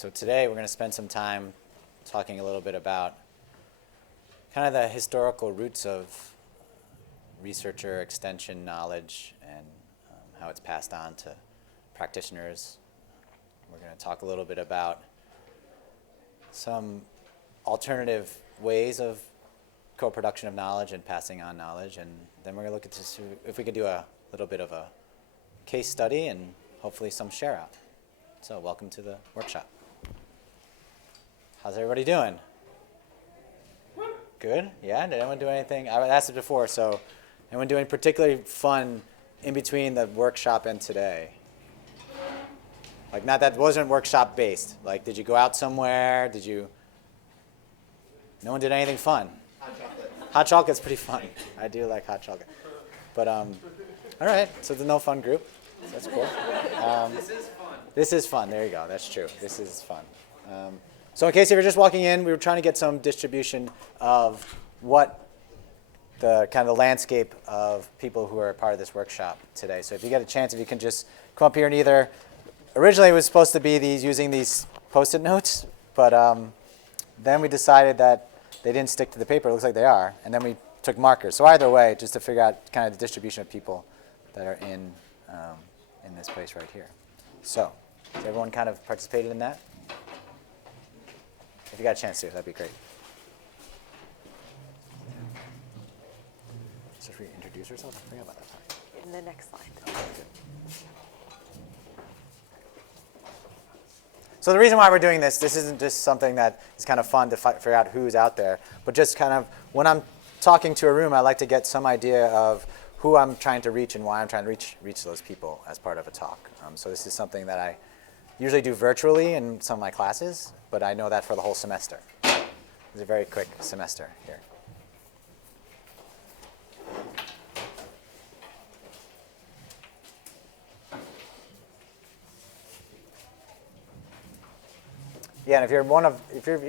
So today we're going to spend some time talking a little bit about kind of the historical roots of researcher extension knowledge and how it's passed on to practitioners. We're going to talk a little bit about some alternative ways of co-production of knowledge and passing on knowledge, and then we're going to look at this, if we could do a little bit of a case study and hopefully some share out. So welcome to the workshop. How's everybody doing? Good? Yeah? Did anyone do anything? I asked it before, so anyone doing particularly fun in between the workshop and today? Like, not that wasn't workshop based. Like, did you go out somewhere? Did you? No one did anything fun? Hot chocolate. Hot chocolate's pretty fun. I do like hot chocolate. But, all right, so it's a no fun group. That's cool. This is fun. This is fun. There you go. That's true. This is fun. So in case if you're just walking in, we were trying to get some distribution of what the kind of the landscape of people who are part of this workshop today. So if you get a chance, if you can just come up here and either, originally it was supposed to be using these Post-it notes, but then we decided that they didn't stick to the paper. It looks like they are. And then we took markers. So either way, just to figure out kind of the distribution of people that are in this place right here. So has everyone kind of participated in that? If you got a chance to, that'd be great. So should we introduce ourselves? I forgot about that part. In the next slide. Okay, good. So the reason why we're doing this isn't just something that is kind of fun to figure out who's out there, but just kind of when I'm talking to a room, I like to get some idea of who I'm trying to reach and why I'm trying to reach those people as part of a talk. So this is something that I usually do virtually in some of my classes, but I know that for the whole semester. It's a very quick semester here. Yeah, and if you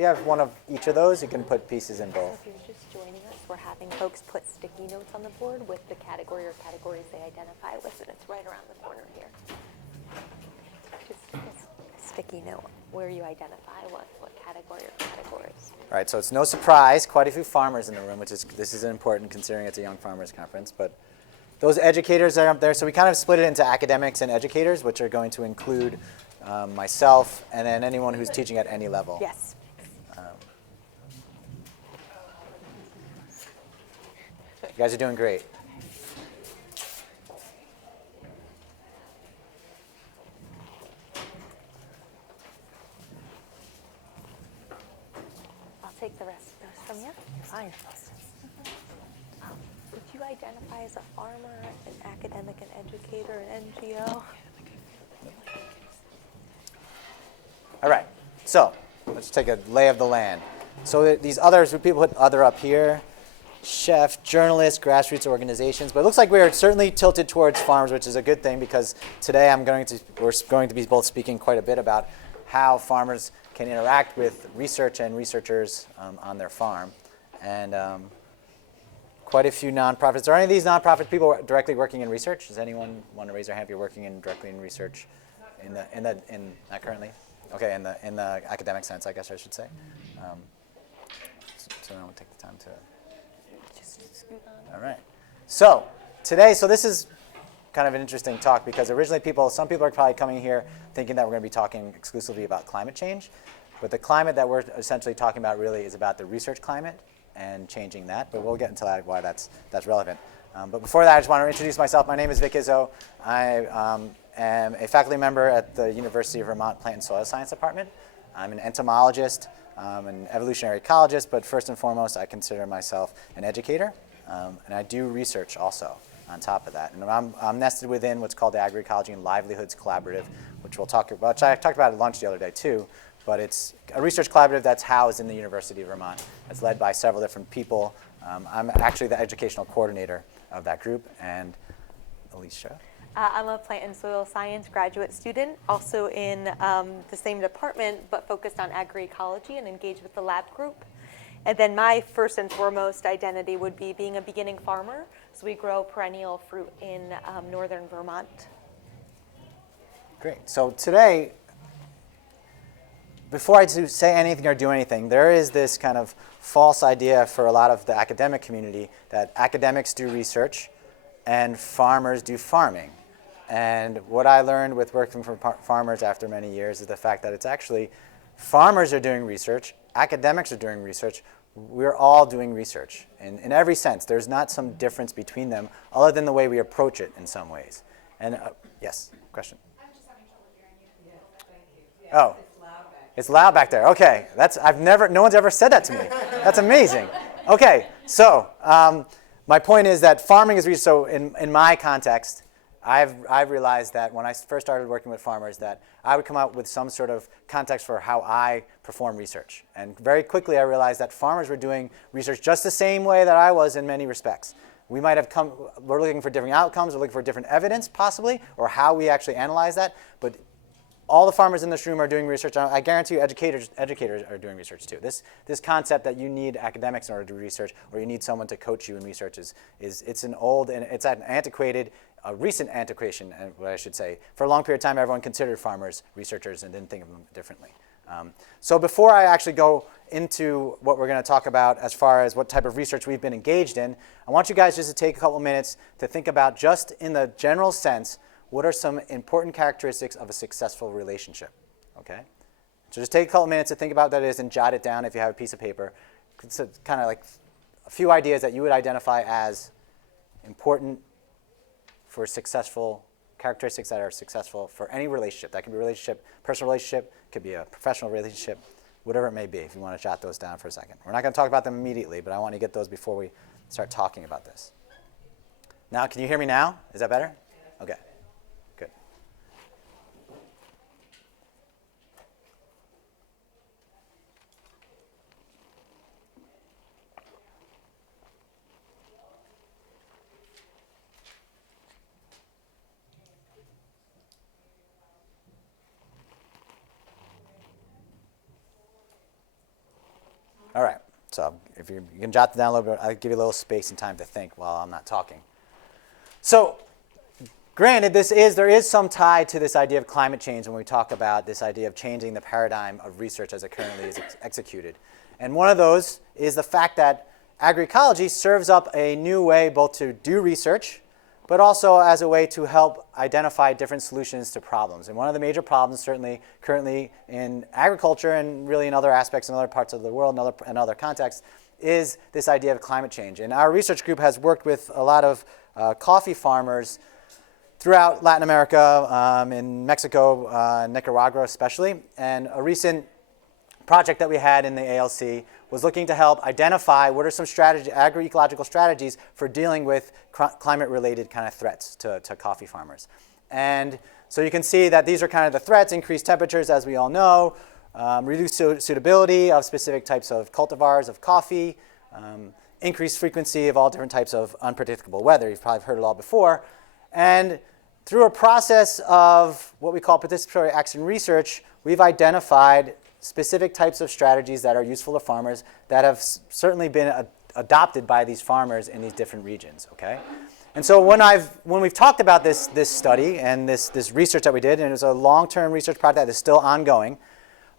have one of each of those, you can put pieces in So both. if you're just joining us, we're having folks put sticky notes on the board with the category or categories they identify with, and it's right around the corner here. Just a sticky note where you identify what category or categories. All right, so it's no surprise, quite a few farmers in the room, this is important considering it's a young farmers conference, but those educators are up there. So we kind of split it into academics and educators, which are going to include myself and then anyone who's teaching at any level. Yes. You guys are doing great. I'll take the rest of those from you. Fine. Would you identify as a farmer, an academic, an educator, an NGO? All right, so let's take a lay of the land. So these others, people put other up here, chef, journalists, grassroots organizations, but it looks like we're certainly tilted towards farmers, which is a good thing because today we're going to be both speaking quite a bit about how farmers can interact with research and researchers on their farm. And quite a few nonprofits. Are any of these nonprofit people directly working in research? Does anyone want to raise their hand if you're working directly in research not currently? Okay, in the academic sense, I guess I should say. So now we'll take the time to. Just scoot on. All right. So today, this is kind of an interesting talk because originally some people are probably coming here thinking that we're going to be talking exclusively about climate change, but the climate that we're essentially talking about really is about the research climate and changing that. But we'll get into that why that's relevant. But before that, I just want to introduce myself. My name is Izzo. I am a faculty member at the University of Vermont Plant and Soil Science Department. I'm an entomologist, an evolutionary ecologist, but first and foremost, I consider myself an educator, and I do research also on top of that. And I'm nested within what's called the Agroecology and Livelihoods Collaborative, which we'll talk about, which I talked about at lunch the other day too, but it's a research collaborative that's housed in the University of Vermont. It's led by several different people. I'm actually the educational coordinator of that group, and Alisha. I'm a plant and soil science graduate student, also in the same department, but focused on agroecology and engaged with the lab group. And then my first and foremost identity would be being a beginning farmer. So we grow perennial fruit in northern Vermont. Great. So today, before I say anything or do anything, there is this kind of false idea for a lot of the academic community that academics do research and farmers do farming. And what I learned with working for farmers after many years is the fact that it's actually farmers are doing research, academics are doing research, we're all doing research in every sense. There's not some difference between them other than the way we approach it in some ways. And yes, question? I'm just having trouble hearing you. Yes, thank you. Yeah, oh. It's loud back there. Okay, no one's ever said that to me. That's amazing. Okay, so my point is that farming is research. So in my context, I've realized that when I first started working with farmers that I would come up with some sort of context for how I perform research. And very quickly I realized that farmers were doing research just the same way that I was in many respects. We're looking for different outcomes, we're looking for different evidence possibly, or how we actually analyze that. But all the farmers in this room are doing research. I guarantee you educators are doing research too. This concept that you need academics in order to do research or you need someone to coach you in research it's an old and it's an antiquated, a recent antiquation, what I should say. For a long period of time, everyone considered farmers researchers and didn't think of them differently. So before I actually go into what we're going to talk about as far as what type of research we've been engaged in, I want you guys just to take a couple minutes to think about just in the general sense, what are some important characteristics of a successful relationship, okay? So just take a couple minutes to think about what that is and jot it down if you have a piece of paper. It's kind of like a few ideas that you would identify as important for successful characteristics that are successful for any relationship. That could be a relationship, personal relationship, could be a professional relationship, whatever it may be, if you want to jot those down for a second. We're not going to talk about them immediately, but I want to get those before we start talking about this. Now, can you hear me now? Is that better? Okay. Good. All right, so if you can jot it down a little bit, I'll give you a little space and time to think while I'm not talking. So, granted, there is some tie to this idea of climate change when we talk about this idea of changing the paradigm of research as it currently is executed. And one of those is the fact that agroecology serves up a new way both to do research, but also as a way to help identify different solutions to problems. And one of the major problems, certainly currently in agriculture and really in other aspects in other parts of the world and other contexts, is this idea of climate change. And our research group has worked with a lot of coffee farmers throughout Latin America, in Mexico, Nicaragua especially. And a recent project that we had in the ALC was looking to help identify what are some agroecological strategies for dealing with climate-related kind of threats to coffee farmers. And so you can see that these are kind of the threats: increased temperatures, as we all know, reduced suitability of specific types of cultivars of coffee, increased frequency of all different types of unpredictable weather. You've probably heard it all before. And through a process of what we call participatory action research, we've identified specific types of strategies that are useful to farmers that have certainly been adopted by these farmers in these different regions, okay? And so when we've talked about this study and this research that we did, and it was a long-term research project that is still ongoing,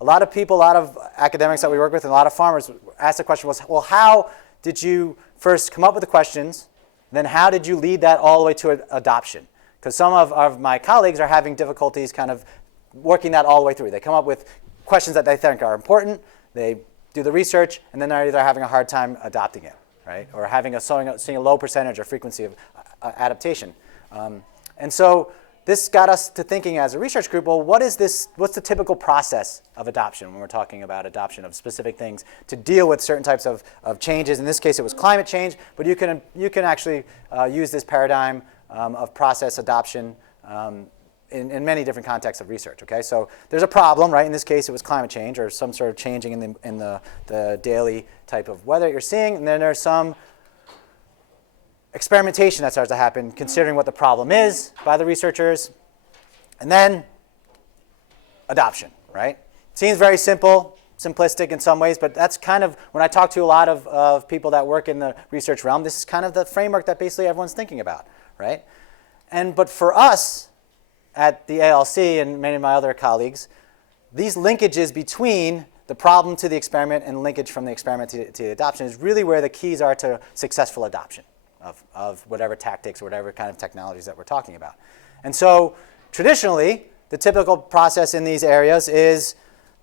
a lot of people, a lot of academics that we work with, and a lot of farmers asked the question was, well, how did you first come up with the questions, then how did you lead that all the way to adoption? Because some of my colleagues are having difficulties kind of working that all the way through. They come up with questions that they think are important, they do the research, and then they're either having a hard time adopting it, right? Or seeing a low percentage or frequency of adaptation. And so this got us to thinking as a research group, well, what's the typical process of adoption when we're talking about adoption of specific things to deal with certain types of changes? In this case, it was climate change, but you can actually use this paradigm of process adoption in many different contexts of research, okay? So there's a problem, right? In this case, it was climate change or some sort of changing in the daily type of weather you're seeing, and then there's some experimentation that starts to happen, considering what the problem is by the researchers, and then adoption, right? Seems very simplistic in some ways, but that's kind of, when I talk to a lot of people that work in the research realm, this is kind of the framework that basically everyone's thinking about, right? But for us at the ALC and many of my other colleagues, these linkages between the problem to the experiment and linkage from the experiment to the adoption is really where the keys are to successful adoption of whatever tactics or whatever kind of technologies that we're talking about. And so traditionally, the typical process in these areas is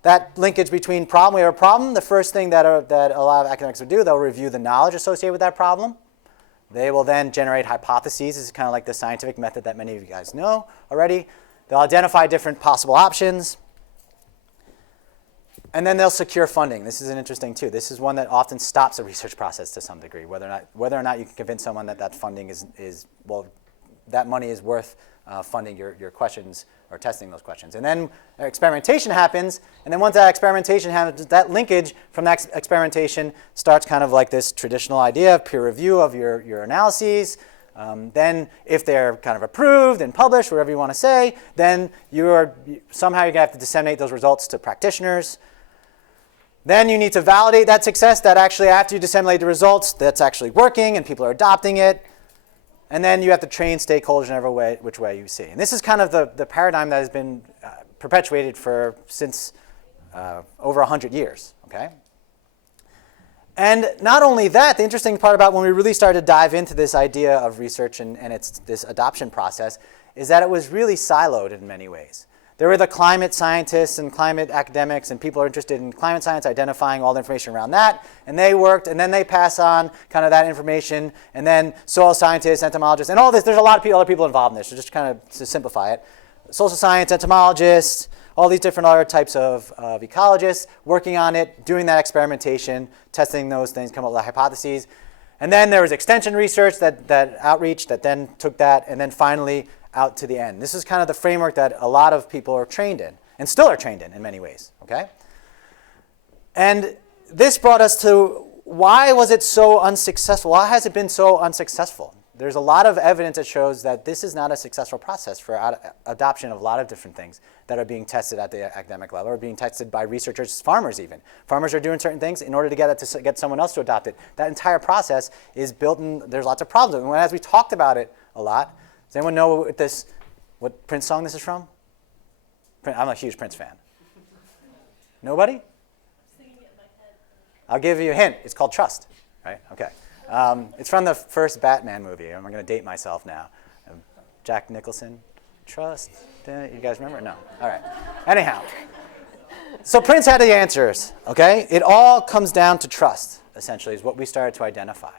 that linkage between problem. We have a problem. The first thing that a lot of academics will do, they'll review the knowledge associated with that problem. They will then generate hypotheses. This is kind of like the scientific method that many of you guys know already. They'll identify different possible options. And then they'll secure funding. This is an interesting too. This is one that often stops the research process to some degree, whether or not you can convince someone that that funding is well, that money is worth funding your questions or testing those questions. And then experimentation happens, and then once that experimentation happens, that linkage from that experimentation starts kind of like this traditional idea of peer review of your analyses. Then if they're kind of approved and published, whatever you want to say, then somehow you're going to have to disseminate those results to practitioners. Then you need to validate that success, that actually after you disseminate the results, that's actually working and people are adopting it. And then you have to train stakeholders in every way, which way you see. And this is kind of the paradigm that has been perpetuated since over 100 years. Okay? And not only that, the interesting part about when we really started to dive into this idea of research and this adoption process is that it was really siloed in many ways. There were the climate scientists and climate academics, and people are interested in climate science, identifying all the information around that. And they worked, and then they pass on kind of that information. And then soil scientists, entomologists, and all this. There's a lot of other people involved in this, so just kind of to simplify it. Social science, entomologists, all these different other types of ecologists working on it, doing that experimentation, testing those things, come up with hypotheses. And then there was extension research, that outreach that then took that, and then finally out to the end. This is kind of the framework that a lot of people are trained in, and still are trained in many ways, okay? And this brought us to, why was it so unsuccessful? Why has it been so unsuccessful? There's a lot of evidence that shows that this is not a successful process for adoption of a lot of different things that are being tested at the academic level, or being tested by researchers, farmers even. Farmers are doing certain things in order to get someone else to adopt it. That entire process is built in, there's lots of problems. And as we talked about it a lot, does anyone know what Prince song this is from? I'm a huge Prince fan. Nobody? I'll give you a hint. It's called Trust, right? Okay. It's from the first Batman movie. I'm going to date myself now. Jack Nicholson, Trust. You guys remember? No. All right. Anyhow, so Prince had the answers, okay? It all comes down to trust, essentially, is what we started to identify.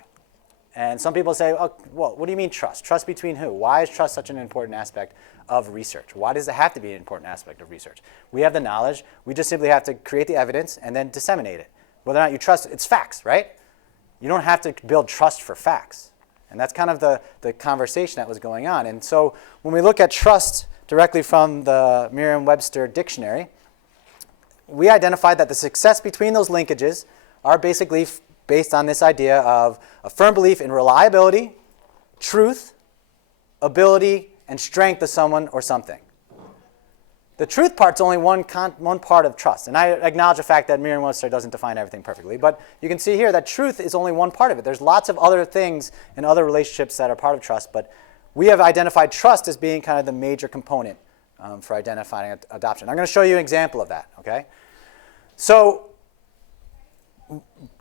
And some people say, oh, well, what do you mean trust? Trust between who? Why is trust such an important aspect of research? Why does it have to be an important aspect of research? We have the knowledge. We just simply have to create the evidence and then disseminate it. Whether or not you trust, it's facts, right? You don't have to build trust for facts. And that's kind of the conversation that was going on. And so when we look at trust directly from the Merriam-Webster dictionary, we identified that the success between those linkages are basically based on this idea of a firm belief in reliability, truth, ability, and strength of someone or something. The truth part's only one part of trust. And I acknowledge the fact that Merriam-Webster doesn't define everything perfectly. But you can see here that truth is only one part of it. There's lots of other things and other relationships that are part of trust. But we have identified trust as being kind of the major component for identifying adoption. I'm going to show you an example of that. Okay? So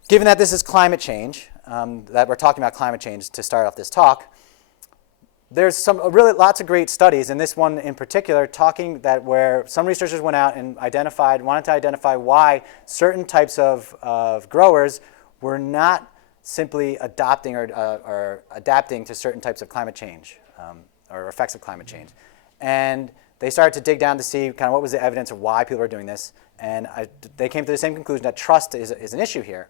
given that this is climate change, that we're talking about climate change to start off this talk, there's lots of great studies, and this one in particular, talking that where some researchers went out and wanted to identify why certain types of growers were not simply adopting or adapting to certain types of climate change or effects of climate change. And they started to dig down to see kind of what was the evidence of why people were doing this. And they came to the same conclusion that trust is an issue here.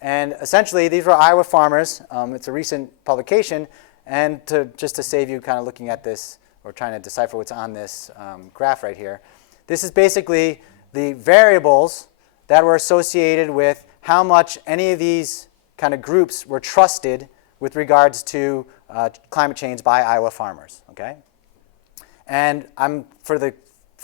And essentially, these were Iowa farmers. It's a recent publication. And just to save you kind of looking at this or trying to decipher what's on this graph right here, this is basically the variables that were associated with how much any of these kind of groups were trusted with regards to climate change by Iowa farmers. Okay? And for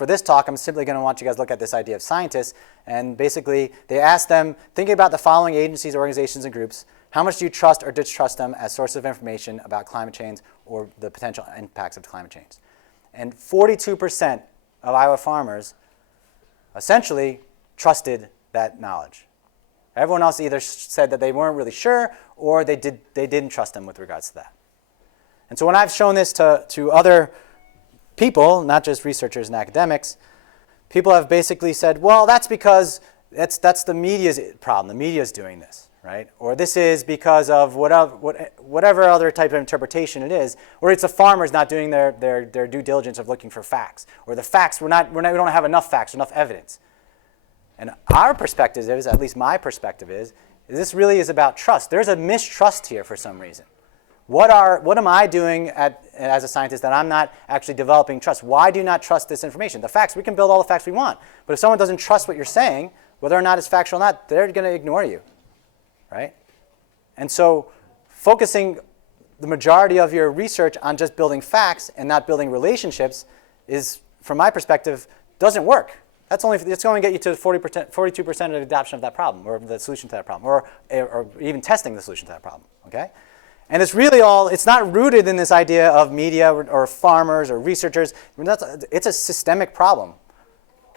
this talk, I'm simply going to want you guys to look at this idea of scientists. And basically, they asked them, thinking about the following agencies, organizations, and groups, how much do you trust or distrust them as sources of information about climate change or the potential impacts of climate change? And 42% of Iowa farmers essentially trusted that knowledge. Everyone else either said that they weren't really sure or they didn't trust them with regards to that. And so when I've shown this to other people, not just researchers and academics, people have basically said, well, that's because that's the media's problem. The media's doing this, right? Or this is because of whatever other type of interpretation it is, or it's the farmers not doing their due diligence of looking for facts, or the facts, we don't have enough facts, enough evidence. And our perspective is, at least my perspective is this really is about trust. There's a mistrust here for some reason. What am I doing as a scientist that I'm not actually developing trust? Why do you not trust this information? The facts, we can build all the facts we want. But if someone doesn't trust what you're saying, whether or not it's factual or not, they're going to ignore you, right? And so focusing the majority of your research on just building facts and not building relationships is, from my perspective, doesn't work. It's going to get you to 42% of the adoption of that problem, or the solution to that problem, or even testing the solution to that problem, okay? And it's really it's not rooted in this idea of media or farmers or researchers. It's a systemic problem.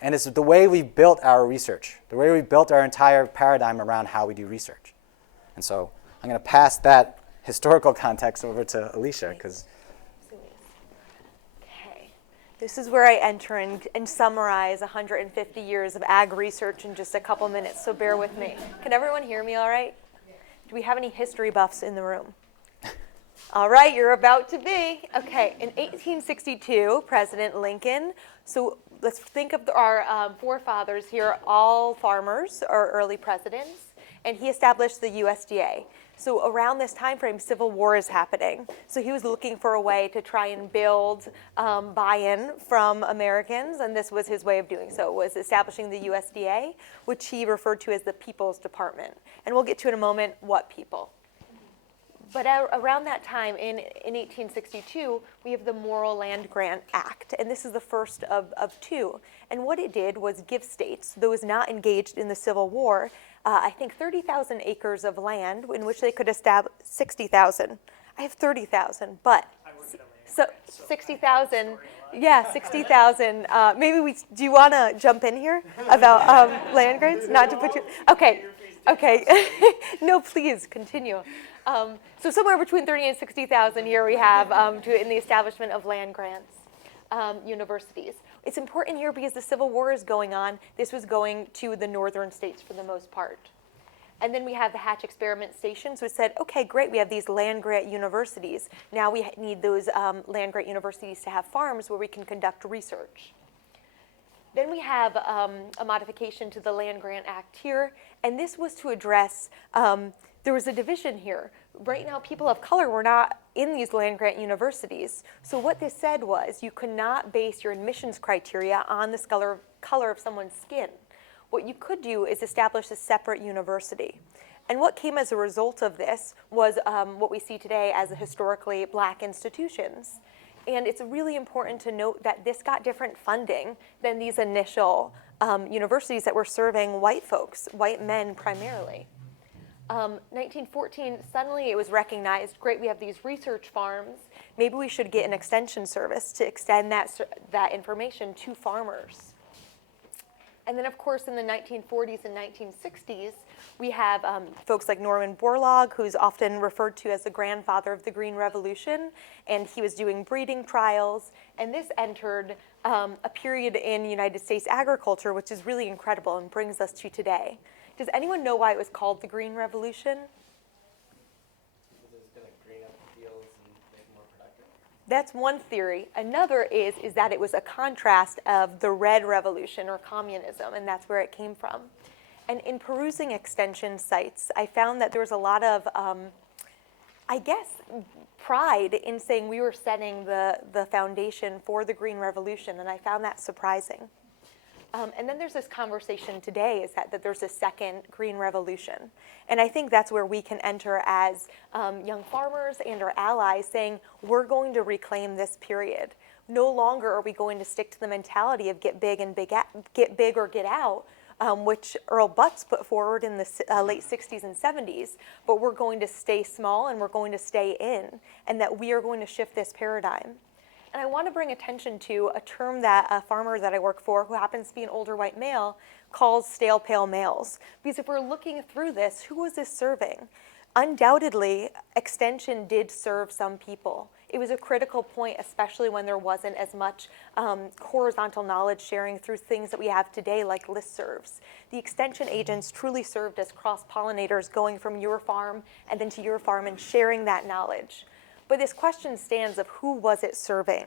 And it's the way we built our research, the way we built our entire paradigm around how we do research. And so I'm going to pass that historical context over to Alisha, because this is where I enter and summarize 150 years of ag research in just a couple minutes, so bear with me. Can everyone hear me all right? Do we have any history buffs in the room? All right, you're about to be. Okay, in 1862, President Lincoln, so let's think of our forefathers here, all farmers or early presidents, and he established the USDA. So around this time frame, Civil War is happening. So he was looking for a way to try and build buy-in from Americans, and this was his way of doing so, was establishing the USDA, which he referred to as the People's Department. And we'll get to in a moment what people. But around that time, in 1862, we have the Morrill Land Grant Act, and this is the first of two. And what it did was give states, those not engaged in the Civil War, I think 30,000 acres of land in which they could establish 60,000. I have 30,000, but so 60,000. Yeah, 60,000. Maybe do you want to jump in here about land grants? Not to put you. Okay. No, please continue. So somewhere between 30 and 60,000 here we have in the establishment of land grants, universities. It's important here because the Civil War is going on. This was going to the northern states for the most part. And then we have the Hatch Experiment Stations, which said, okay, great, we have these land grant universities. Now we need those land grant universities to have farms where we can conduct research. Then we have a modification to the Land Grant Act here, and this was to address, there was a division here. Right now, people of color were not in these land grant universities. So what this said was you could not base your admissions criteria on the color of someone's skin. What you could do is establish a separate university. And what came as a result of this was what we see today as the historically black institutions. And it's really important to note that this got different funding than these initial universities that were serving white folks, white men primarily. 1914, suddenly it was recognized, great, we have these research farms, maybe we should get an extension service to extend that information to farmers. And then, of course, in the 1940s and 1960s, we have folks like Norman Borlaug, who's often referred to as the grandfather of the Green Revolution, and he was doing breeding trials, and this entered a period in United States agriculture, which is really incredible and brings us to today. Does anyone know why it was called the Green Revolution? Because it was going to green up the fields and make them more productive. That's one theory. Another is that it was a contrast of the Red Revolution or communism, and that's where it came from. And in perusing extension sites, I found that there was a lot of, I guess, pride in saying we were setting the foundation for the Green Revolution, and I found that surprising. And then there's this conversation today is that there's a second Green Revolution. And I think that's where we can enter as young farmers and our allies saying, we're going to reclaim this period. No longer are we going to stick to the mentality of get big or get out, which Earl Butz put forward in the late 60s and 70s, but we're going to stay small and we're going to stay in, and that we are going to shift this paradigm. And I want to bring attention to a term that a farmer that I work for, who happens to be an older white male, calls stale pale males. Because if we're looking through this, who was this serving? Undoubtedly, extension did serve some people. It was a critical point, especially when there wasn't as much horizontal knowledge sharing through things that we have today, like listservs. The extension agents truly served as cross-pollinators, going from your farm and then to your farm and sharing that knowledge. But this question stands of who was it serving?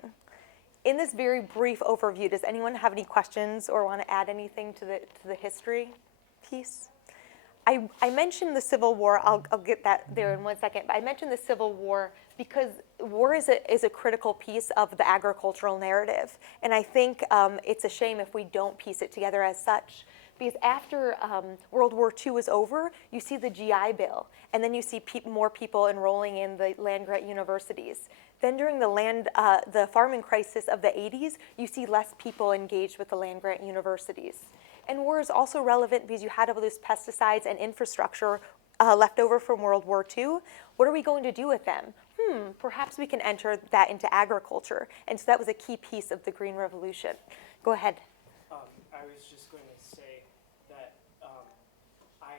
In this very brief overview, does anyone have any questions or want to add anything to the history piece? I mentioned the Civil War. I'll get that there in one second. But I mentioned the Civil War because war is a critical piece of the agricultural narrative. And I think it's a shame if we don't piece it together as such. Because after World War II is over, you see the GI Bill. And then you see more people enrolling in the land-grant universities. Then during the farming crisis of the 80s, you see less people engaged with the land-grant universities. And war is also relevant because you had all those pesticides and infrastructure left over from World War II. What are we going to do with them? Perhaps we can enter that into agriculture. And so that was a key piece of the Green Revolution. Go ahead. I was just going to say that I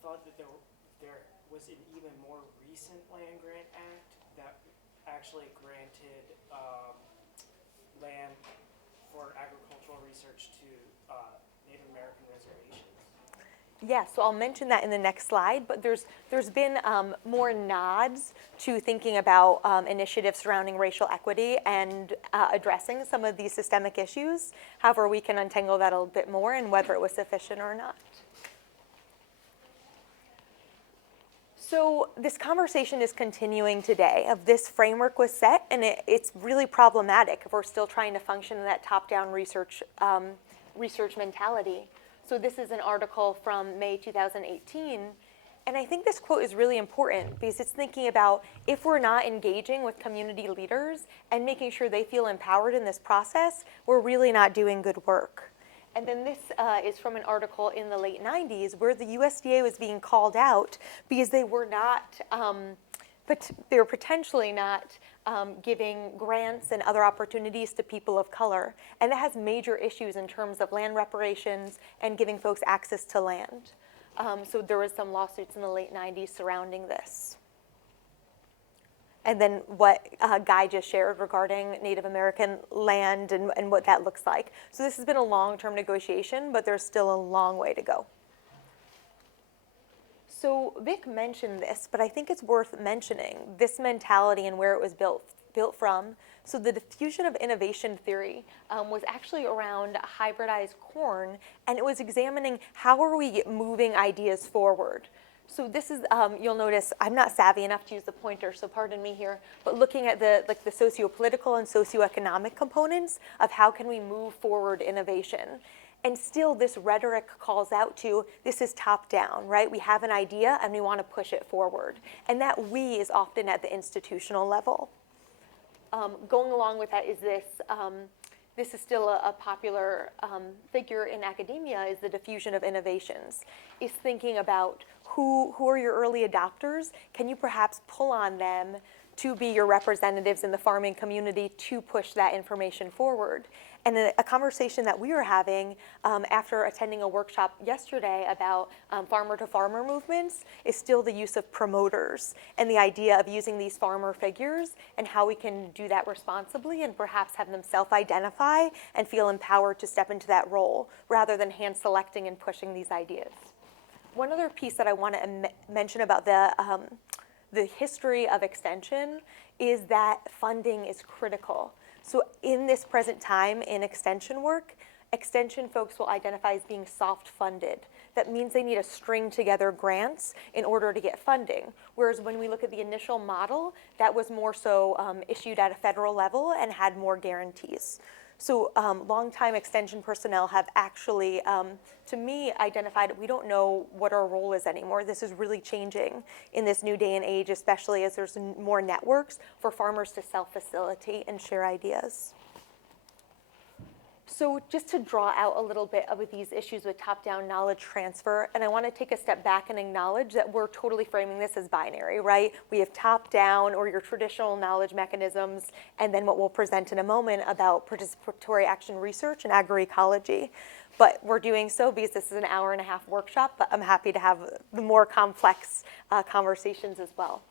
thought that there was an even more recent land grant act that actually granted land for agricultural research to Native American reservations. Yeah, so I'll mention that in the next slide, but there's been more nods to thinking about initiatives surrounding racial equity and addressing some of these systemic issues. However, we can untangle that a little bit more and whether it was sufficient or not. So this conversation is continuing today. Of this framework was set, and it's really problematic if we're still trying to function in that top-down research mentality. So this is an article from May 2018, and I think this quote is really important because it's thinking about if we're not engaging with community leaders and making sure they feel empowered in this process, we're really not doing good work. And then this is from an article in the late 90s where the USDA was being called out because they were not, they were potentially not giving grants and other opportunities to people of color. And that has major issues in terms of land reparations and giving folks access to land. So there was some lawsuits in the late 90s surrounding this. And then what Guy just shared regarding Native American land and what that looks like. So this has been a long-term negotiation, but there's still a long way to go. So Vic mentioned this, but I think it's worth mentioning this mentality and where it was built from. So the diffusion of innovation theory was actually around hybridized corn, and it was examining how are we moving ideas forward. So this is, you'll notice, I'm not savvy enough to use the pointer, so pardon me here, but looking at the socio-political and socioeconomic components of how can we move forward innovation. And still this rhetoric calls out to, this is top down, right? We have an idea and we want to push it forward. And that we is often at the institutional level. Going along with that is this, this is still a popular figure in academia, is the diffusion of innovations, is thinking about who are your early adopters? Can you perhaps pull on them to be your representatives in the farming community to push that information forward? And a conversation that we were having after attending a workshop yesterday about farmer-to-farmer movements is still the use of promoters and the idea of using these farmer figures and how we can do that responsibly and perhaps have them self-identify and feel empowered to step into that role rather than hand-selecting and pushing these ideas. One other piece that I want to mention about the history of extension is that funding is critical. So in this present time in extension work, extension folks will identify as being soft funded. That means they need to string together grants in order to get funding. Whereas when we look at the initial model, that was more so issued at a federal level and had more guarantees. So longtime extension personnel have actually, to me, identified that we don't know what our role is anymore. This is really changing in this new day and age, especially as there's more networks for farmers to self-facilitate and share ideas. So just to draw out a little bit of these issues with top-down knowledge transfer, and I want to take a step back and acknowledge that we're totally framing this as binary, right? We have top-down, or your traditional knowledge mechanisms, and then what we'll present in a moment about participatory action research and agroecology. But we're doing so because this is an hour-and-a-half workshop, but I'm happy to have the more complex conversations as well.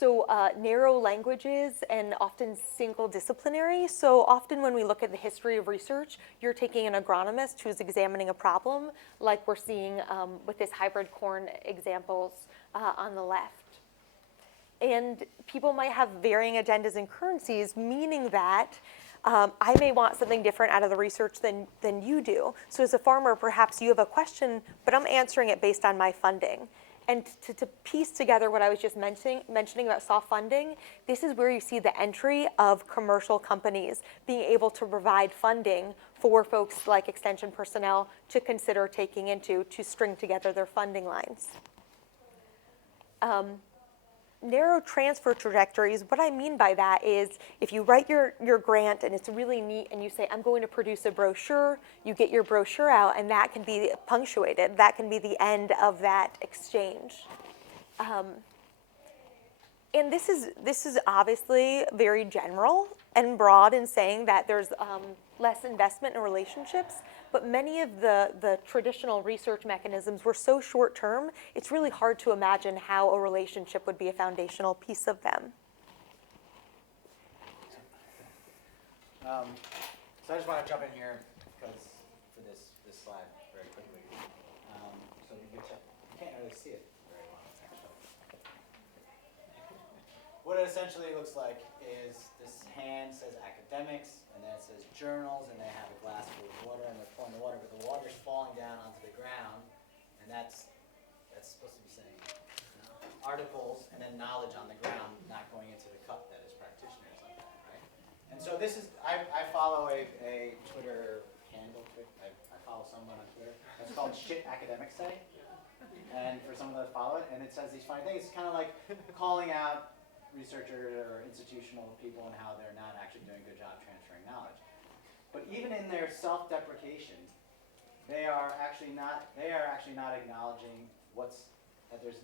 So narrow languages and often single disciplinary. So often when we look at the history of research, you're taking an agronomist who's examining a problem, like we're seeing with this hybrid corn examples on the left. And people might have varying agendas and currencies, meaning that I may want something different out of the research than you do. So as a farmer, perhaps you have a question, but I'm answering it based on my funding. And to piece together what I was just mentioning about soft funding, this is where you see the entry of commercial companies being able to provide funding for folks like extension personnel to consider taking into to string together their funding lines. Narrow transfer trajectories, what I mean by that is if you write your grant and it's really neat and you say, I'm going to produce a brochure, you get your brochure out and that can be punctuated. That can be the end of that exchange. And this is obviously very general and broad in saying that there's less investment in relationships, but many of the traditional research mechanisms were so short term, it's really hard to imagine how a relationship would be a foundational piece of them. So I just want to jump in here because for this slide very quickly. So you can't really see it very well, actually. What it essentially looks like is this hand says academics, and then it says journals, and they have a glass full of water, and they're pouring the water, but the water's falling down onto the ground, and that's supposed to be saying articles and then knowledge on the ground, not going into the cup that is practitioners like that, right? And so this is, I follow a Twitter handle, I follow someone on Twitter, it's called Shit Academics Say, and for someone that follow it, and it says these funny things, it's kind of like calling out researchers or institutional people and how they're not actually doing a good job transferring knowledge. But even in their self-deprecation, they are actually not acknowledging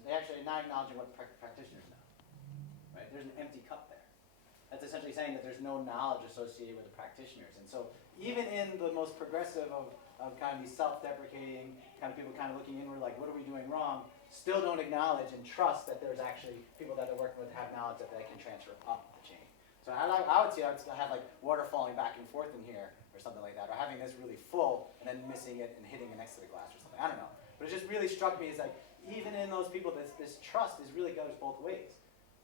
they're actually not acknowledging what practitioners know. Right? There's an empty cup there. That's essentially saying that there's no knowledge associated with the practitioners. And so even in the most progressive of kind of these self-deprecating kind of people kind of looking inward like, what are we doing wrong? Still don't acknowledge and trust that there's actually people that they're working with have knowledge that they can transfer up the chain. So I would still have like water falling back and forth in here or something like that, or having this really full and then missing it and hitting it next to the glass or something. I don't know. But it just really struck me as like, even in those people, this trust really goes both ways.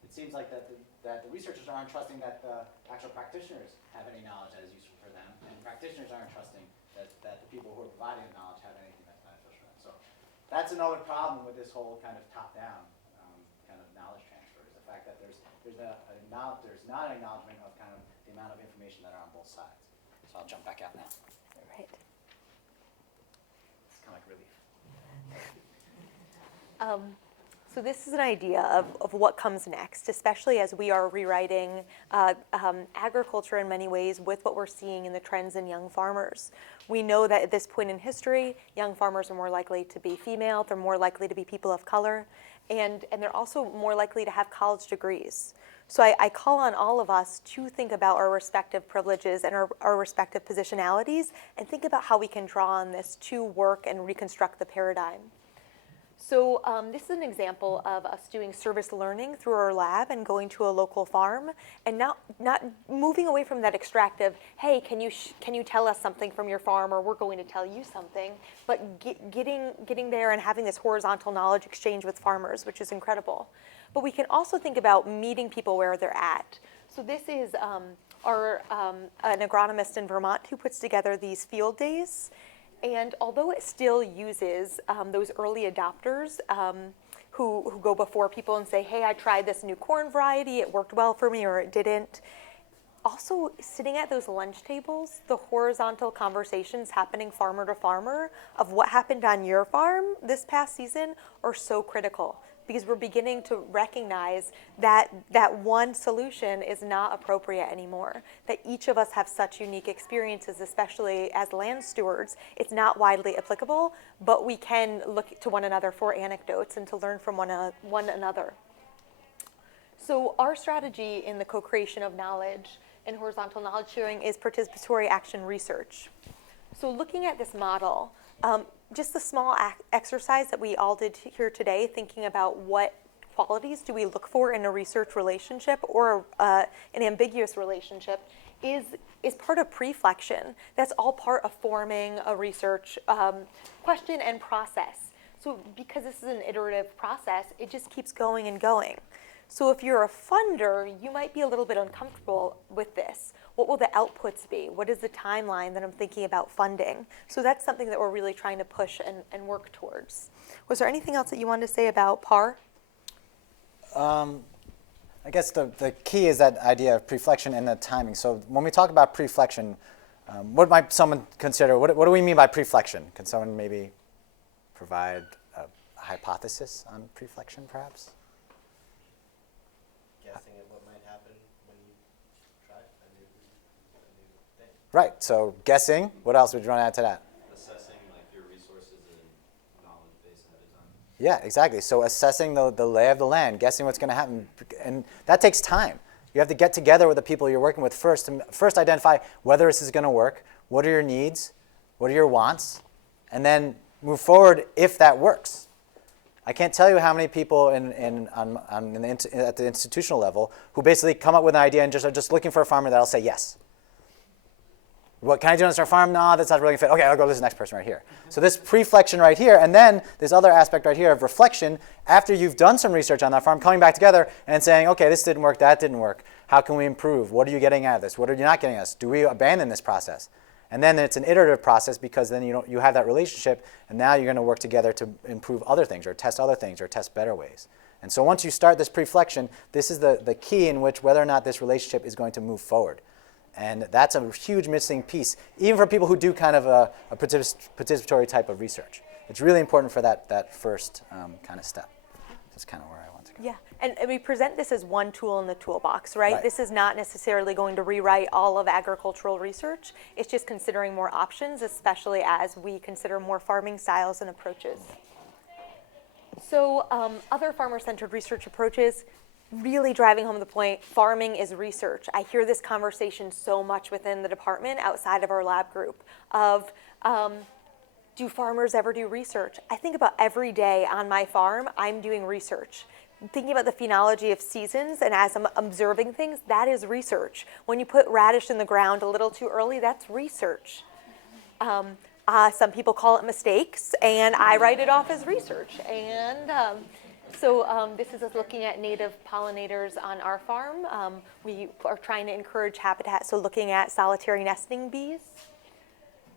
It seems like that the researchers aren't trusting that the actual practitioners have any knowledge that is useful for them, and practitioners aren't trusting that the people who are providing the knowledge have anything that's beneficial for them. So that's another problem with this whole kind of top-down kind of knowledge transfer, is the fact that there's not an acknowledgement of kind of the amount of information that are on both sides. So I'll jump back out now. All right. It's kind of like relief. So this is an idea of what comes next, especially as we are rewriting agriculture in many ways with what we're seeing in the trends in young farmers. We know that at this point in history, young farmers are more likely to be female, they're more likely to be people of color, and they're also more likely to have college degrees. So I call on all of us to think about our respective privileges and our respective positionalities and think about how we can draw on this to work and reconstruct the paradigm. So this is an example of us doing service learning through our lab and going to a local farm and not moving away from that extractive, hey, can you tell us something from your farm, or we're going to tell you something, but getting there and having this horizontal knowledge exchange with farmers, which is incredible. But we can also think about meeting people where they're at. So this is an agronomist in Vermont who puts together these field days. And although it still uses those early adopters who go before people and say, hey, I tried this new corn variety, it worked well for me or it didn't, also sitting at those lunch tables, the horizontal conversations happening farmer to farmer of what happened on your farm this past season are so critical. because we're beginning to recognize that that one solution is not appropriate anymore, that each of us have such unique experiences, especially as land stewards. It's not widely applicable, but we can look to one another for anecdotes and to learn from one another. So our strategy in the co-creation of knowledge and horizontal knowledge sharing is participatory action research. So looking at this model, just a small exercise that we all did here today, thinking about what qualities do we look for in a research relationship or an ambiguous relationship, is part of preflection. That's all part of forming a research question and process. So because this is an iterative process, it just keeps going and going. So if you're a funder, you might be a little bit uncomfortable with this. What will the outputs be? What is the timeline that I'm thinking about funding? So that's something that we're really trying to push and work towards. Was there anything else that you wanted to say about PAR? I guess the key is that idea of preflection and the timing. So when we talk about preflection, what might someone consider, what do we mean by preflection? Can someone maybe provide a hypothesis on preflection, perhaps? Guessing at what might happen when you try a new thing. Right, so guessing. What else would you want to add to that? Assessing like your resources and knowledge base ahead of time. Yeah, exactly. So assessing the lay of the land, guessing what's going to happen. And that takes time. You have to get together with the people you're working with first to first identify whether this is going to work, what are your needs, what are your wants, and then move forward if that works. I can't tell you how many people at the institutional level who basically come up with an idea and are just looking for a farmer that'll say yes. What can I do on our farm? No, that's not really fit. Okay, I'll go to this next person right here. So this preflection right here, and then this other aspect right here of reflection after you've done some research on that farm, coming back together and saying, okay, this didn't work, that didn't work. How can we improve? What are you getting out of this? What are you not getting out of this? Do we abandon this process? And then it's an iterative process because then you have that relationship, and now you're going to work together to improve other things or test other things or test better ways. And so once you start this preflection, this is the key in which whether or not this relationship is going to move forward. And that's a huge missing piece, even for people who do kind of a participatory type of research. It's really important for that first kind of step. That's kind of where I want to go. Yeah, and we present this as one tool in the toolbox, right? Right. This is not necessarily going to rewrite all of agricultural research. It's just considering more options, especially as we consider more farming styles and approaches. So other farmer-centered research approaches, really driving home the point, farming is research. I hear this conversation so much within the department outside of our lab group of, do farmers ever do research? I think about every day on my farm, I'm doing research. Thinking about the phenology of seasons and as I'm observing things, that is research. When you put radish in the ground a little too early, that's research. Some people call it mistakes, and I write it off as research. And so this is us looking at native pollinators on our farm. We are trying to encourage habitat, so looking at solitary nesting bees.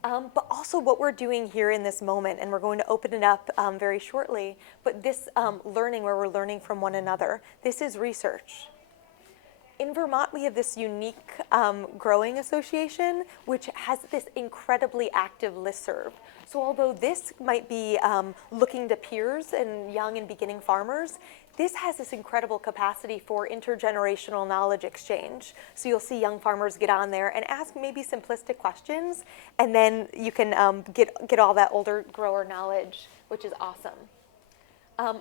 But also what we're doing here in this moment, and we're going to open it up very shortly, but this learning where we're learning from one another, this is research. In Vermont, we have this unique growing association, which has this incredibly active listserv. So although this might be looking to peers and young and beginning farmers, this has this incredible capacity for intergenerational knowledge exchange. So you'll see young farmers get on there and ask maybe simplistic questions, and then you can get all that older grower knowledge, which is awesome.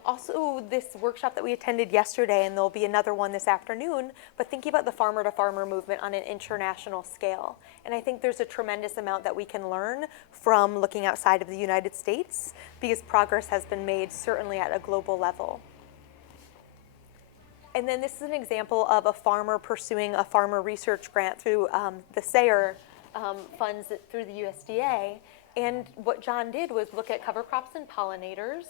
Also, this workshop that we attended yesterday, and there'll be another one this afternoon, but thinking about the farmer-to-farmer movement on an international scale. And I think there's a tremendous amount that we can learn from looking outside of the United States, because progress has been made certainly at a global level. And then this is an example of a farmer pursuing a farmer research grant through the SARE funds through the USDA. And what John did was look at cover crops and pollinators,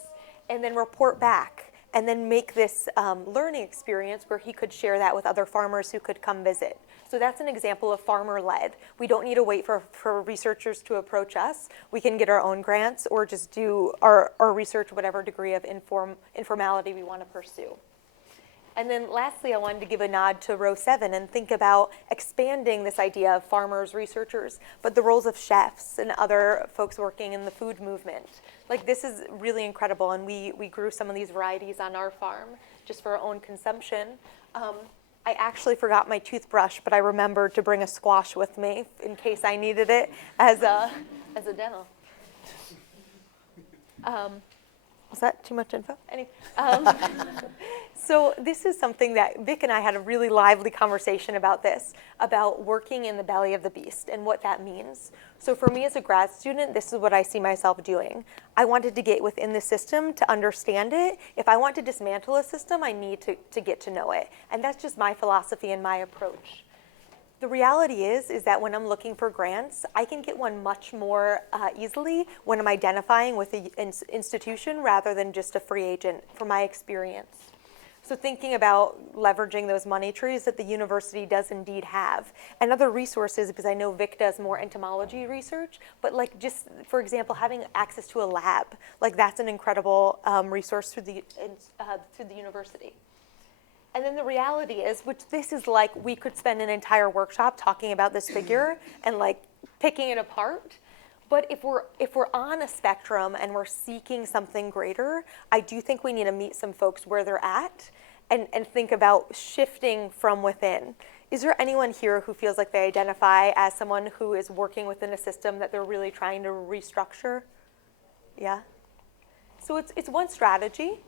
and then report back, and then make this learning experience where he could share that with other farmers who could come visit. So that's an example of farmer-led. We don't need to wait for researchers to approach us. We can get our own grants or just do our research, whatever degree of informality we want to pursue. And then lastly, I wanted to give a nod to row 7 and think about expanding this idea of farmers, researchers, but the roles of chefs and other folks working in the food movement. Like, this is really incredible, and we grew some of these varieties on our farm just for our own consumption. I actually forgot my toothbrush, but I remembered to bring a squash with me in case I needed it as a demo. Was that too much info? Anyway, so this is something that Vic and I had a really lively conversation about this, about working in the belly of the beast and what that means. So for me as a grad student, this is what I see myself doing. I wanted to get within the system to understand it. If I want to dismantle a system, I need to get to know it. And that's just my philosophy and my approach. The reality is that when I'm looking for grants, I can get one much more easily when I'm identifying with an institution rather than just a free agent, from my experience. So thinking about leveraging those money trees that the university does indeed have, and other resources, because I know Vic does more entomology research, but like just, for example, having access to a lab, like that's an incredible resource through the university. And then the reality is, which this is like, we could spend an entire workshop talking about this figure and like picking it apart. But if we're on a spectrum and we're seeking something greater, I do think we need to meet some folks where they're at and think about shifting from within. Is there anyone here who feels like they identify as someone who is working within a system that they're really trying to restructure? Yeah? So it's one strategy.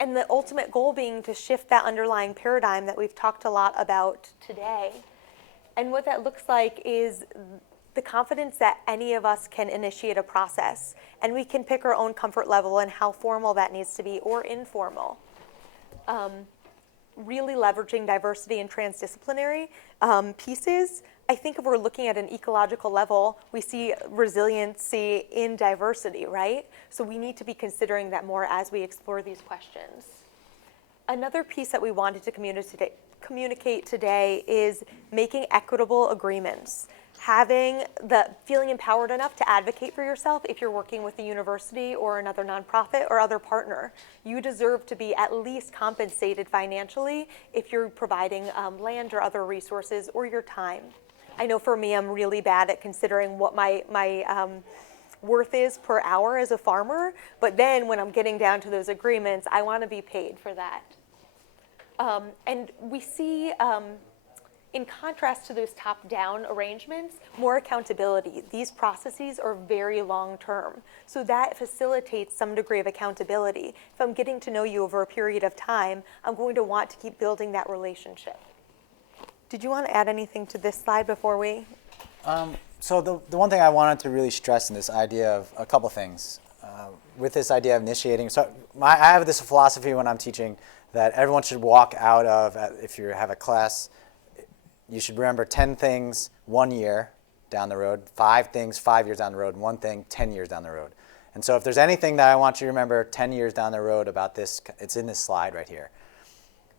And the ultimate goal being to shift that underlying paradigm that we've talked a lot about today. And what that looks like is the confidence that any of us can initiate a process, and we can pick our own comfort level and how formal that needs to be or informal. Really leveraging diversity and transdisciplinary pieces. I think if we're looking at an ecological level, we see resiliency in diversity, right? So we need to be considering that more as we explore these questions. Another piece that we wanted to communicate today is making equitable agreements. Having feeling empowered enough to advocate for yourself if you're working with a university or another nonprofit or other partner. You deserve to be at least compensated financially if you're providing land or other resources or your time. I know for me, I'm really bad at considering what my worth is per hour as a farmer, but then when I'm getting down to those agreements, I want to be paid for that. And we see, in contrast to those top-down arrangements, more accountability. These processes are very long-term, so that facilitates some degree of accountability. If I'm getting to know you over a period of time, I'm going to want to keep building that relationship. Did you want to add anything to this slide before we? So the one thing I wanted to really stress in this idea of a couple things, with this idea of initiating. So I have this philosophy when I'm teaching that everyone should walk out of, if you have a class, you should remember 10 things 1 year down the road, 5 things 5 years down the road, 1 thing 10 years down the road. And so if there's anything that I want you to remember 10 years down the road about this, it's in this slide right here.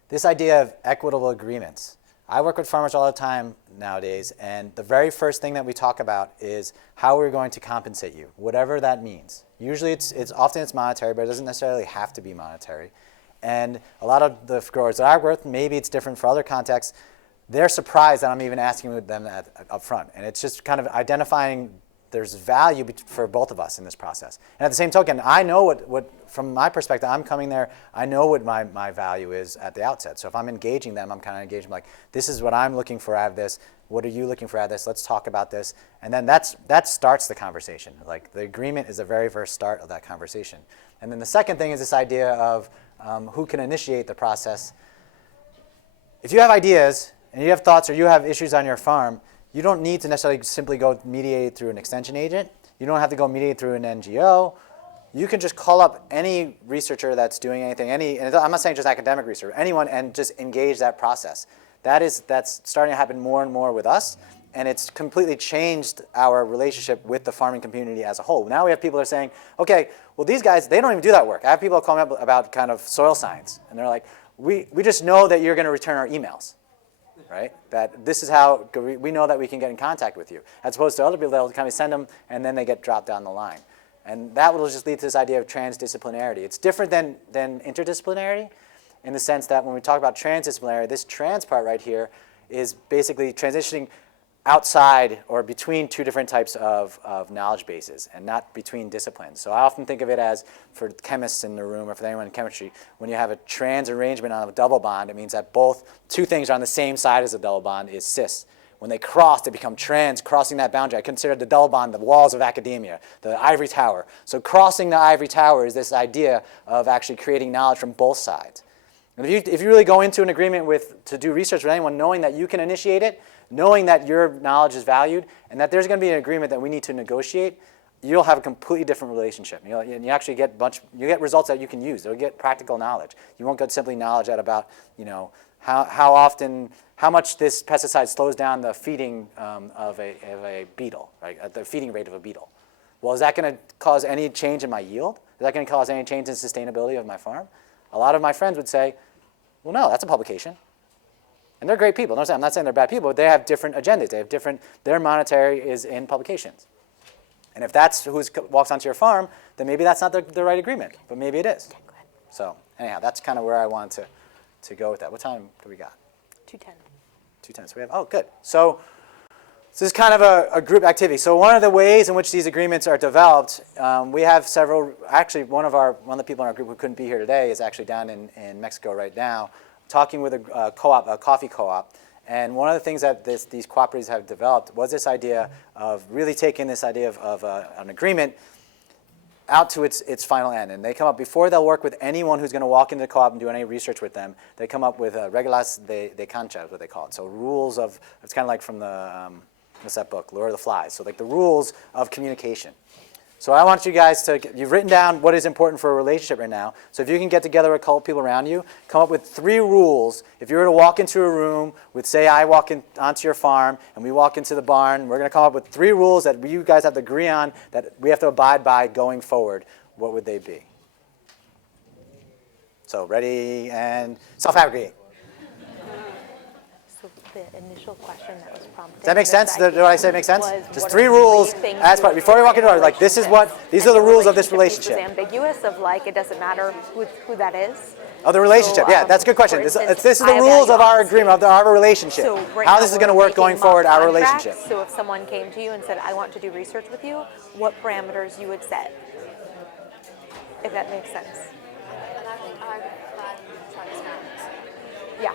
This idea of equitable agreements. I work with farmers all the time nowadays, and the very first thing that we talk about is how we're going to compensate you, whatever that means. Usually it's often monetary, but it doesn't necessarily have to be monetary. And a lot of the growers that I work with, maybe it's different for other contexts, they're surprised that I'm even asking them that up front. And it's just kind of identifying there's value for both of us in this process. And at the same token, I know what from my perspective, I'm coming there, I know what my value is at the outset. So if I'm engaging them, I'm kind of engaging like, this is what I'm looking for out of this. What are you looking for out of this? Let's talk about this. And then that starts the conversation. Like the agreement is the very first start of that conversation. And then the second thing is this idea of who can initiate the process. If you have ideas and you have thoughts or you have issues on your farm, you don't need to necessarily simply go mediate through an extension agent. You don't have to go mediate through an NGO. You can just call up any researcher that's doing anything, and I'm not saying just academic research, anyone, and just engage that process. That's starting to happen more and more with us, and it's completely changed our relationship with the farming community as a whole. Now we have people that are saying, okay, well these guys, they don't even do that work. I have people calling up about kind of soil science, and they're like, we just know that you're going to return our emails. Right? That this is how we know that we can get in contact with you, as opposed to other people that will kind of send them and then they get dropped down the line. And that will just lead to this idea of transdisciplinarity. It's different than interdisciplinarity in the sense that when we talk about transdisciplinarity, this trans part right here is basically transitioning outside or between two different types of knowledge bases and not between disciplines. So I often think of it as, for chemists in the room or for anyone in chemistry, when you have a trans arrangement on a double bond, it means that two things are on the same side as a double bond is cis. When they cross, they become trans, crossing that boundary. I consider the double bond the walls of academia, the ivory tower. So crossing the ivory tower is this idea of actually creating knowledge from both sides. And if you really go into an agreement to do research with anyone, knowing that you can initiate it, knowing that your knowledge is valued, and that there's going to be an agreement that we need to negotiate, you'll have a completely different relationship. And you actually get results that you can use. You'll get practical knowledge. You won't get simply knowledge about how much this pesticide slows down the feeding of a beetle, right? At the feeding rate of a beetle. Well, is that going to cause any change in my yield? Is that going to cause any change in sustainability of my farm? A lot of my friends would say, well, no, that's a publication. And they're great people. I'm not saying they're bad people, but they have different agendas. Their monetary is in publications. And if that's who walks onto your farm, then maybe that's not the right agreement, but maybe it is. Okay, go ahead. So anyhow, that's kind of where I want to go with that. What time do we got? 2:10. 2:10. So we have, oh, good. So this is kind of a group activity. So one of the ways in which these agreements are developed, we have several. Actually, one of the people in our group who couldn't be here today is actually down in Mexico right now, talking with a co-op, a coffee co-op. And one of the things that these cooperatives have developed was this idea of really taking this idea of an agreement out to its final end. And they come up, before they'll work with anyone who's going to walk into the co-op and do any research with them, they come up with reglas de cancha, is what they call it. So rules of, it's kind of like from the, what's that book, Lure of the Flies. So like the rules of communication. So I want you guys you've written down what is important for a relationship right now. So if you can get together a couple people around you, come up with 3 rules. If you were to walk into a room with, say, I walk onto your farm and we walk into the barn, we're going to come up with 3 rules that you guys have to agree on that we have to abide by going forward. What would they be? So ready and self-aggregate. So the initial question that was prompted. Does that make sense? What I say make sense? was, Just what 3 are rules things as you part, before we walk into it, like these are the rules of this It relationship. was ambiguous of like, it doesn't matter who that is. Oh, the relationship. So, Yeah, that's a good question. for This instance, is the I rules of value our honesty. agreement, of our relationship. So right How now this is going to we're work going making mock forward, our contracts. relationship. So if someone came to you and said, I want to do research with you, what parameters you would set, if that makes sense. And I value transparency. Yeah.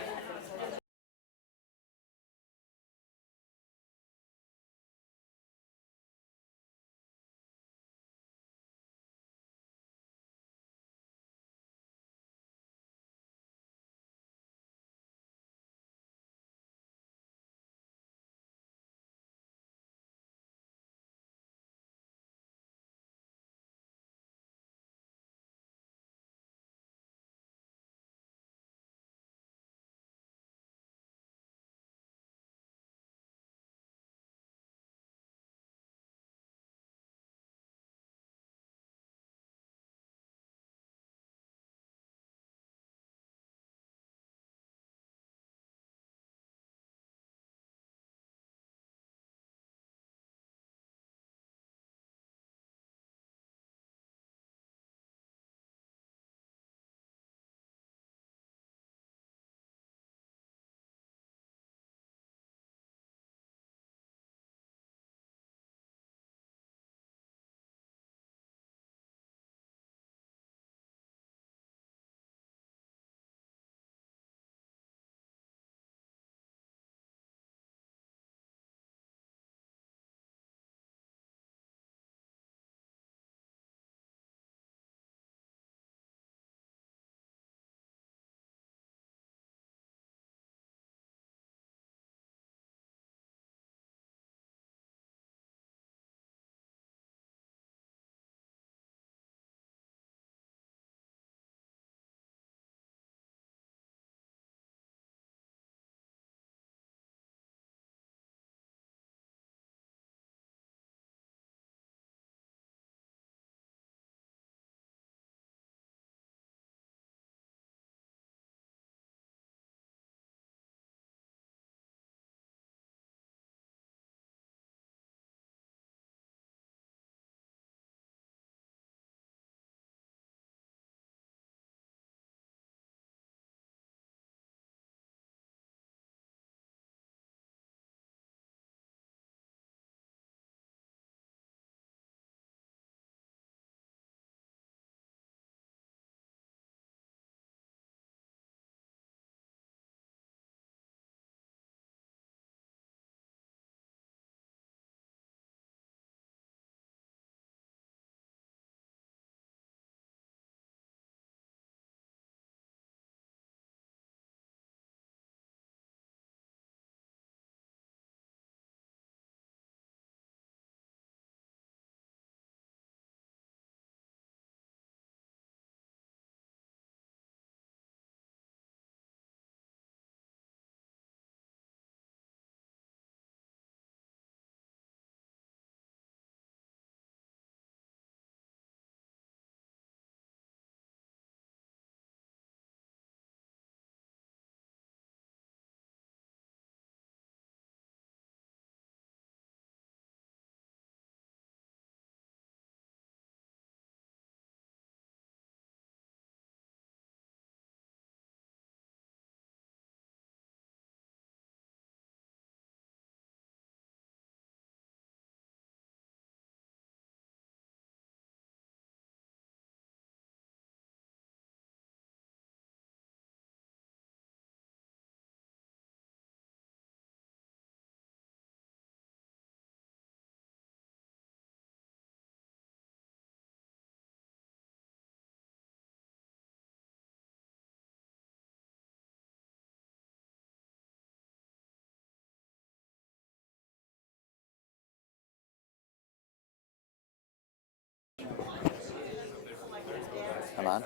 Come on.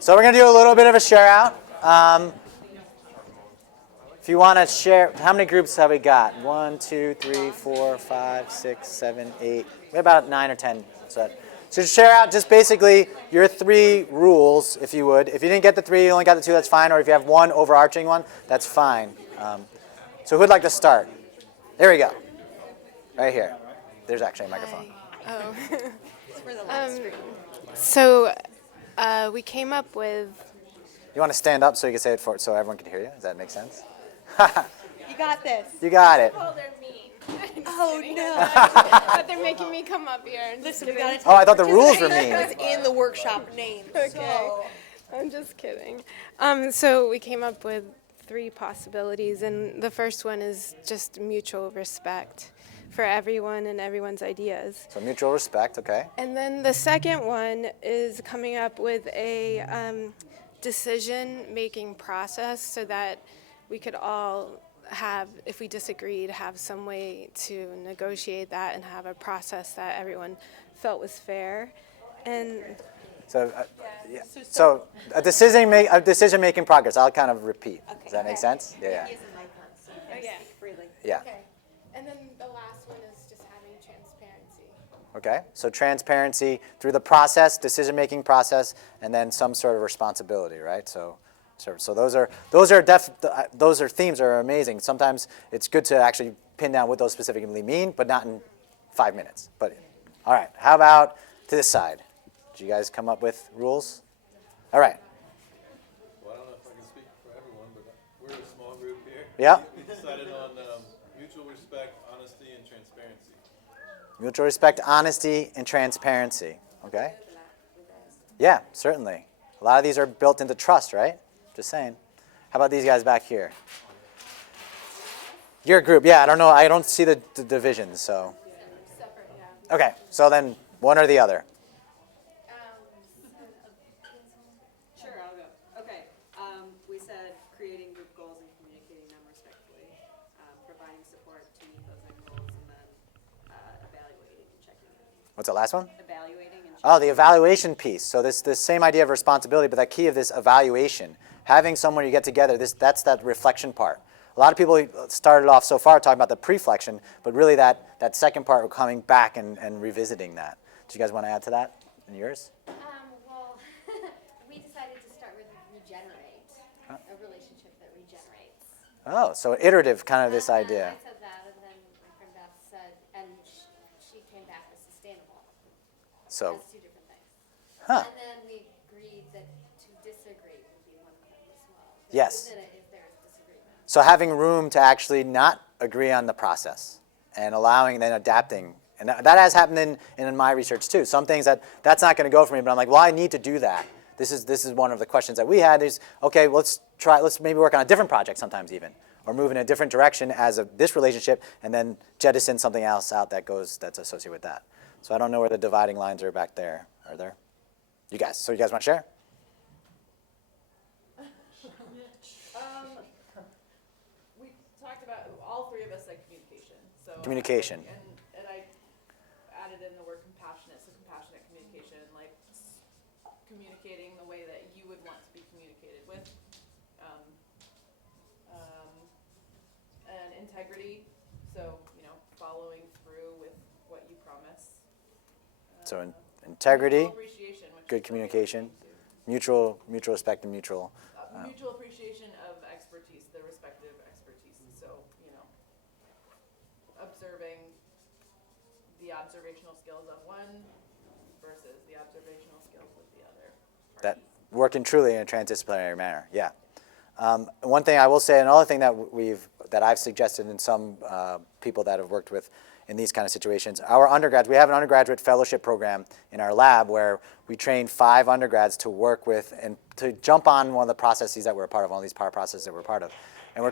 So we're going to do a little bit of a share out. If you want to share, how many groups have we got? 1, 2, 3, 4, 5, 6, 7, 8. We have about 9 or 10. So share out just basically your 3 rules, if you would. If you didn't get the 3, you only got the 2, that's fine. Or if you have one overarching one, that's fine. So who'd like to start? There we go. Right here. There's actually a microphone. Oh. So we came up with. You want to stand up so you can say it so everyone can hear you? Does that make sense? You got this. You got it. Oh, they're mean. Oh, no. But they're making me come up here. And Listen, we got to Oh, I thought the rules were mean. in the workshop name. Okay. I'm just kidding. So we came up with 3 possibilities, and the first one is just mutual respect for everyone and everyone's ideas. So mutual respect, okay. And then the second one is coming up with a decision-making process so that we could all have, if we disagreed, have some way to negotiate that and have a process that everyone felt was fair. And So, yeah. So a decision-making progress. I'll kind of repeat. Does that make sense? Yeah. Yeah. Okay. And then the last one is just having transparency. Okay. So transparency through the process, decision-making process, and then some sort of responsibility, right? So those are themes that are amazing. Sometimes it's good to actually pin down what those specifically mean, but not in 5 minutes. But all right. How about to this side? Did you guys come up with rules? All right. Well, I don't know if I can speak for everyone, but we're a small group here. Yeah. We decided on mutual respect, honesty, and transparency. Mutual respect, honesty, and transparency. Okay? Yeah, certainly. A lot of these are built into trust, right? Just saying. How about these guys back here? Your group, yeah, I don't know. I don't see the divisions, so. Separate, yeah. Okay, so then one or the other. Sure, I'll go. Okay. We said creating group goals and communicating them respectfully, providing support to meet those end goals, and then evaluating and checking in. What's the last one? Evaluating and checking. Oh, the evaluation piece. So this same idea of responsibility, but that key of this evaluation. Having someone you get together, that's that reflection part. A lot of people started off so far talking about the preflection, but really that second part, we're coming back and revisiting that. Do you guys want to add to that in yours? Well, we decided to start with regenerate, a relationship that regenerates. Oh, so iterative kind of this idea. I said that, and then my friend Beth said, and she came back with sustainable. So, That's 2 different things. huh. And then we agreed that to disagree would be one of them as well. Yes. Within it, if there's disagreement. So having room to actually not agree on the process and allowing then adapting. And that has happened in my research too. Some things that's not going to go for me, but I'm like, well, I need to do that. This is one of the questions that we had is, okay, let's maybe work on a different project sometimes even, or move in a different direction as of this relationship, and then jettison something else out that's associated with that. So I don't know where the dividing lines are back there. Are there? You guys want to share? We talked about, all 3 of us said communication. So Communication. And I added in the word compassionate, so compassionate communication, like communicating the way that you would want to be communicated with. And integrity, so, following through with what you promise. So integrity, Mutual appreciation, which good is communication, something mutual respect and mutual. mutual appreciation of expertise, the respective expertise. So, observing the observational skills of one versus the observational skills of the other That party. working truly in a transdisciplinary manner, yeah. One thing I will say, another thing that I've suggested in some people that have worked with in these kind of situations, our undergrads, we have an undergraduate fellowship program in our lab where we train 5 undergrads to work with and to jump on one of the processes that we're a part of, one of these power processes that we're a part of. And we're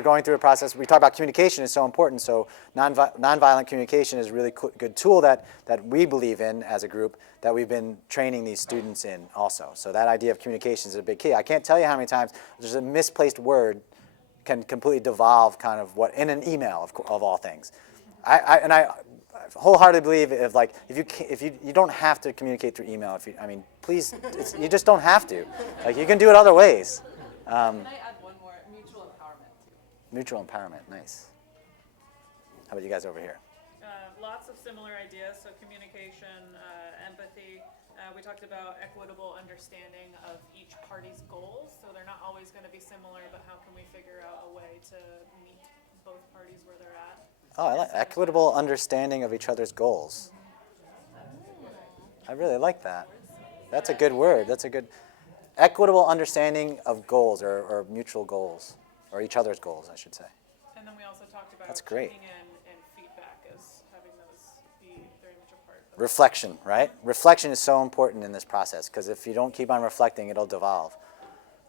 going through a process, we talk about communication is so important, so nonviolent communication is a really good tool that we believe in as a group that we've been training these students in also. So that idea of communication is a big key. I can't tell you how many times there's a misplaced word can completely devolve kind of what, in an email of all things. wholeheartedly believe if you don't have to communicate through email. Please, you just don't have to. Like you can do it other ways. Can I add one more? Mutual empowerment too. Mutual empowerment, nice. How about you guys over here? Lots of similar ideas, so communication, empathy. We talked about equitable understanding of each party's goals, so they're not always going to be similar, but how can we figure out a way to meet both parties where they're at? Oh, I like equitable understanding of each other's goals. I really like that. That's a good word. That's a good equitable understanding of goals or mutual goals, or each other's goals, I should say. And then we also talked about That's great. checking in and feedback as having those be very much a part of Reflection, right? Reflection is so important in this process because if you don't keep on reflecting, it'll devolve.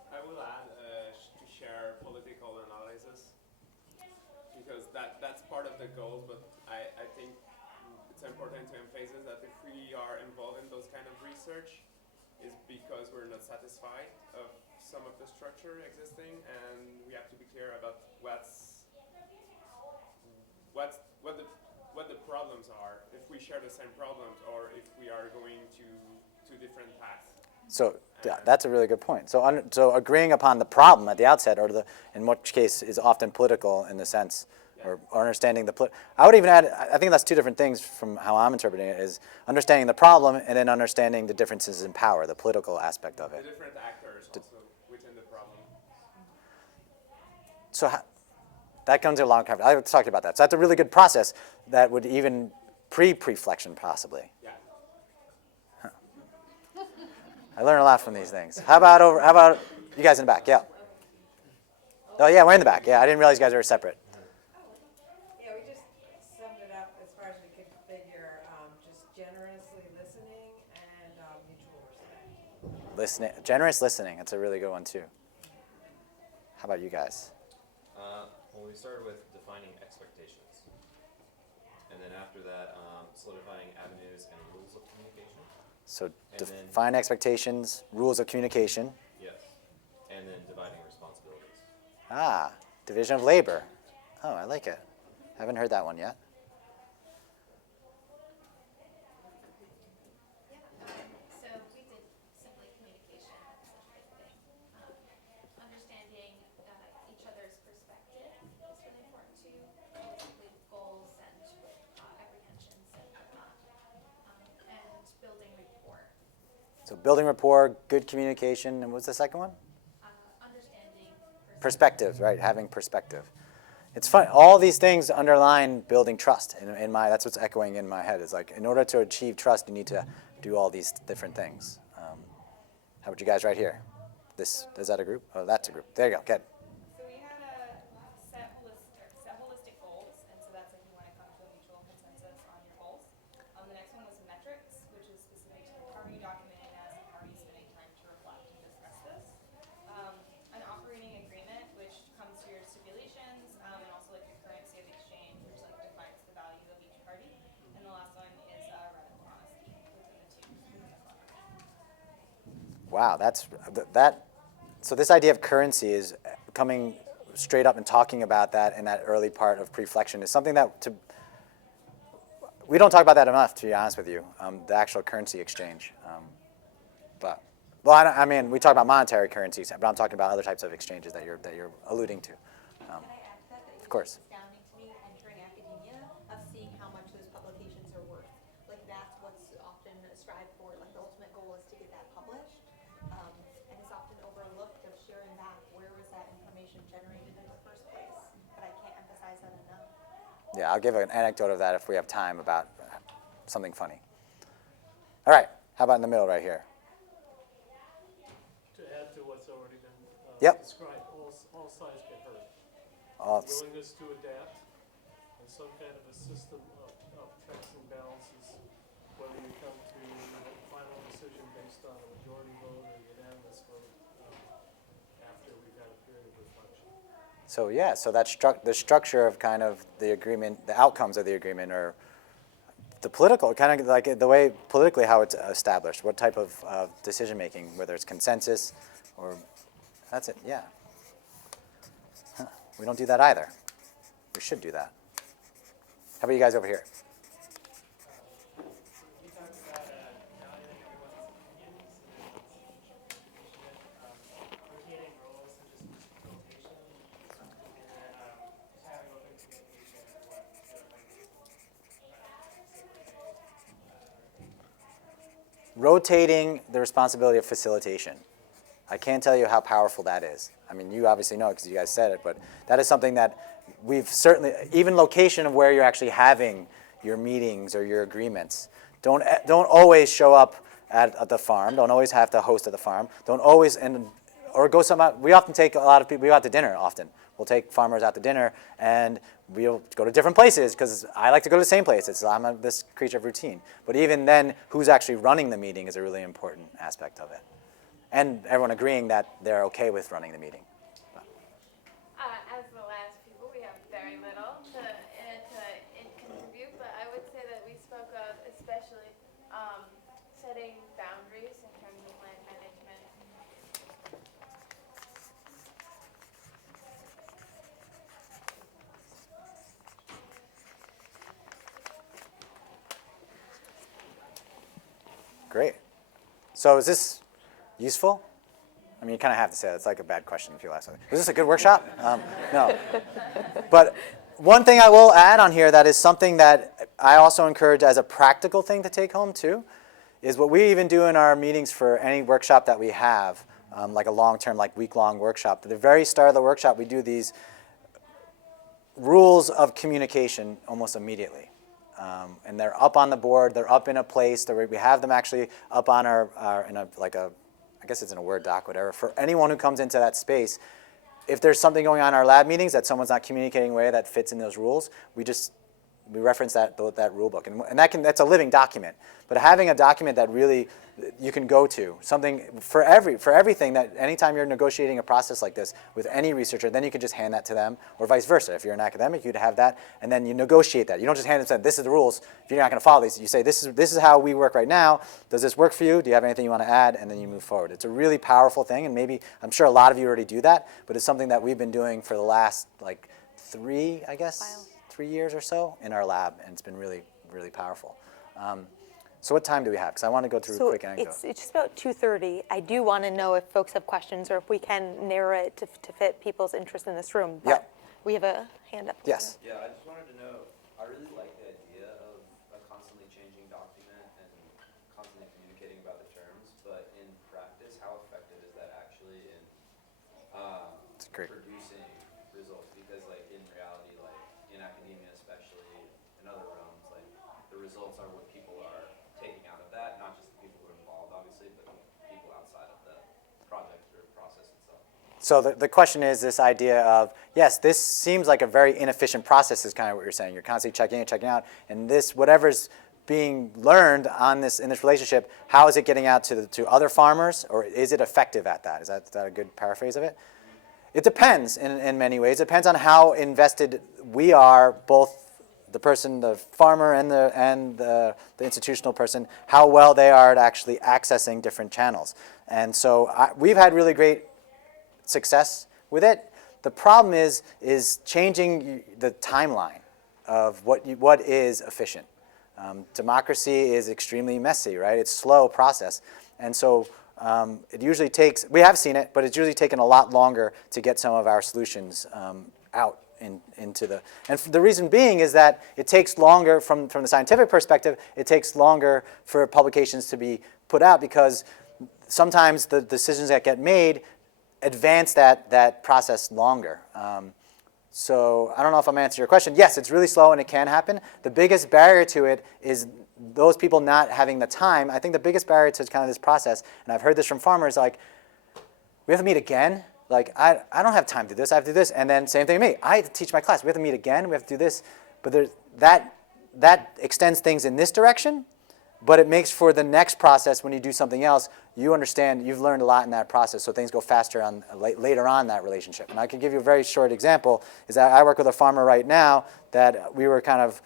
I will add to share political analysis because that's part of the goals, but I think it's important to emphasize that if we are involved in those kind of research, is because we're not satisfied of some of the structure existing, and we have to be clear about what the problems are, if we share the same problems, or if we are going to different paths. So that's a really good point. So agreeing upon the problem at the outset, or in which case is often political in the sense, or understanding I would even add, I think that's two different things from how I'm interpreting it, is understanding the problem and then understanding the differences in power, the political aspect of it. The different actors also within the problem. So that comes a long time. I was talking about that. So that's a really good process that would even pre-preflection possibly. Yeah. Huh. I learn a lot from these things. How about you guys in the back? Yeah. Oh yeah, we're in the back. Yeah, I didn't realize you guys were separate. Yeah, we just summed it up as far as we could figure, just generously listening and mutual respect. Generous listening. That's a really good one too. How about you guys? Well, we started with defining expectations, and then after that, solidifying avenues and rules of communication. So define expectations, rules of communication. Yes, and then dividing responsibilities. Ah, division of labor. Oh, I like it. Haven't heard that one yet. So we did simply communication, such a big thing. Understanding each other's perspective is really important too, with goals and apprehensions and whatnot, and building rapport. So building rapport, good communication, and what's the second one? Understanding Perspective, right? Having perspective. It's fun. All these things underline building trust. That's what's echoing in my head. Is like, in order to achieve trust, you need to do all these different things. How about you guys right here? Is that a group? Oh, that's a group. There you go. Good. So we had set holistic goals, and so that's if you want to come to a mutual consensus on your goals. The next one was metrics, which is specific to how are you documenting this, and how are you spending time to reflect and discuss this. An operating agreement, which comes to your stipulations, and also like your currency of exchange, which like defines the value of each party. And the last one is radical honesty within the two. Wow, so this idea of currency is coming straight up and talking about that in that early part of preflection is something that we don't talk about that enough, to be honest with you, the actual currency exchange. We talk about monetary currencies, but I'm talking about other types of exchanges that you're alluding to. Can I add to that? Of course. It's astounding to me entering academia of seeing how much those publications are worth. Like that's what's often strived for. Like the ultimate goal is to get that published, and it's often overlooked of sharing back where was that information generated in the first place. But I can't emphasize that enough. Yeah, I'll give an anecdote of that if we have time about something funny. All right, how about in the middle right here? To add to what's already been described, all sides get hurt. Willingness to adapt, and some kind of a system of checks and balances, whether you come to a final decision based on a majority vote or unanimous vote after we've had a period of reflection. So the structure of kind of the agreement, the outcomes of the agreement, or the political, kind of like the way politically how it's established, what type of decision making, whether it's consensus or, that's it, yeah. We don't do that either. We should do that. How about you guys over here? rotating the responsibility of facilitation. I can't tell you how powerful that is. I mean, you obviously know because you guys said it, but that is something that we've certainly, even location of where you're actually having your meetings or your agreements. Don't always show up at the farm. Don't always have to host at the farm. Don't always, or go somewhere. We often take a lot of people, we go out to dinner often. We'll take farmers out to dinner and we'll go to different places because I like to go to the same places. I'm this creature of routine. But even then, who's actually running the meeting is a really important aspect of it. And everyone agreeing that they're okay with running the meeting. As the last people, we have very little to contribute, but I would say that we spoke of especially setting boundaries in terms of land management. Great. So is this useful? I mean, you kind of have to say that. It's like a bad question if you ask something. Was this a good workshop? No. But one thing I will add on here that is something that I also encourage as a practical thing to take home too, is what we even do in our meetings for any workshop that we have, like a long-term, like week-long workshop. At the very start of the workshop, we do these rules of communication almost immediately. And they're up on the board. They're up in a place. We have them actually up on I guess it's in a Word doc, whatever. For anyone who comes into that space, if there's something going on in our lab meetings that someone's not communicating in a way that fits in those rules, we reference that rule book. And that's a living document. But having a document that really you can go to, something for everything that anytime you're negotiating a process like this with any researcher, then you can just hand that to them, or vice versa. If you're an academic, you'd have that, and then you negotiate that. You don't just hand them and say, this is the rules. If you're not going to follow these, you say, this is how we work right now. Does this work for you? Do you have anything you want to add? And then you move forward. It's a really powerful thing, and maybe, I'm sure a lot of you already do that, but it's something that we've been doing for the last, 3 years or so in our lab, and it's been really, really powerful. So what time do we have? Because I want to go through a quick anecdote. It's just about 2:30. I do want to know if folks have questions or if we can narrow it to fit people's interest in this room. But Yep. We have a hand up. Yes. Yeah, I just wanted to know, I really like the idea of a constantly changing document and constantly communicating about the terms, but in practice, how effective is that actually in It's great. producing results? Because in reality, in academia especially, in other realms, the results are what people are taking out of that, not just the people who are involved, obviously, but people outside of the project or process itself. So the question is this idea of, yes, this seems like a very inefficient process is kind of what you're saying. You're constantly checking in, checking out, and this, whatever's being learned in this relationship, how is it getting out to other farmers, or is it effective at that? Is that a good paraphrase of it? It depends in many ways. It depends on how invested we are, both the farmer and the institutional person, how well they are at actually accessing different channels. And so we've had really great success with it. The problem is changing the timeline of what is efficient. Democracy is extremely messy, right? It's a slow process. And so it usually takes, we have seen it, but it's usually taken a lot longer to get some of our solutions out into the, and the reason being is that it takes longer from the scientific perspective, it takes longer for publications to be put out because sometimes the decisions that get made advance that process longer. So I don't know if I'm answering your question. Yes, it's really slow and it can happen. The biggest barrier to it is those people not having the time. I think the biggest barrier to kind of this process, and I've heard this from farmers, we have to meet again. I don't have time to do this. I have to do this. And then same thing to me. I have to teach my class. We have to meet again. We have to do this. But that extends things in this direction, but it makes for the next process when you do something else, you understand, you've learned a lot in that process, so things go faster later on in that relationship. And I can give you a very short example, is that I work with a farmer right now that we were kind of,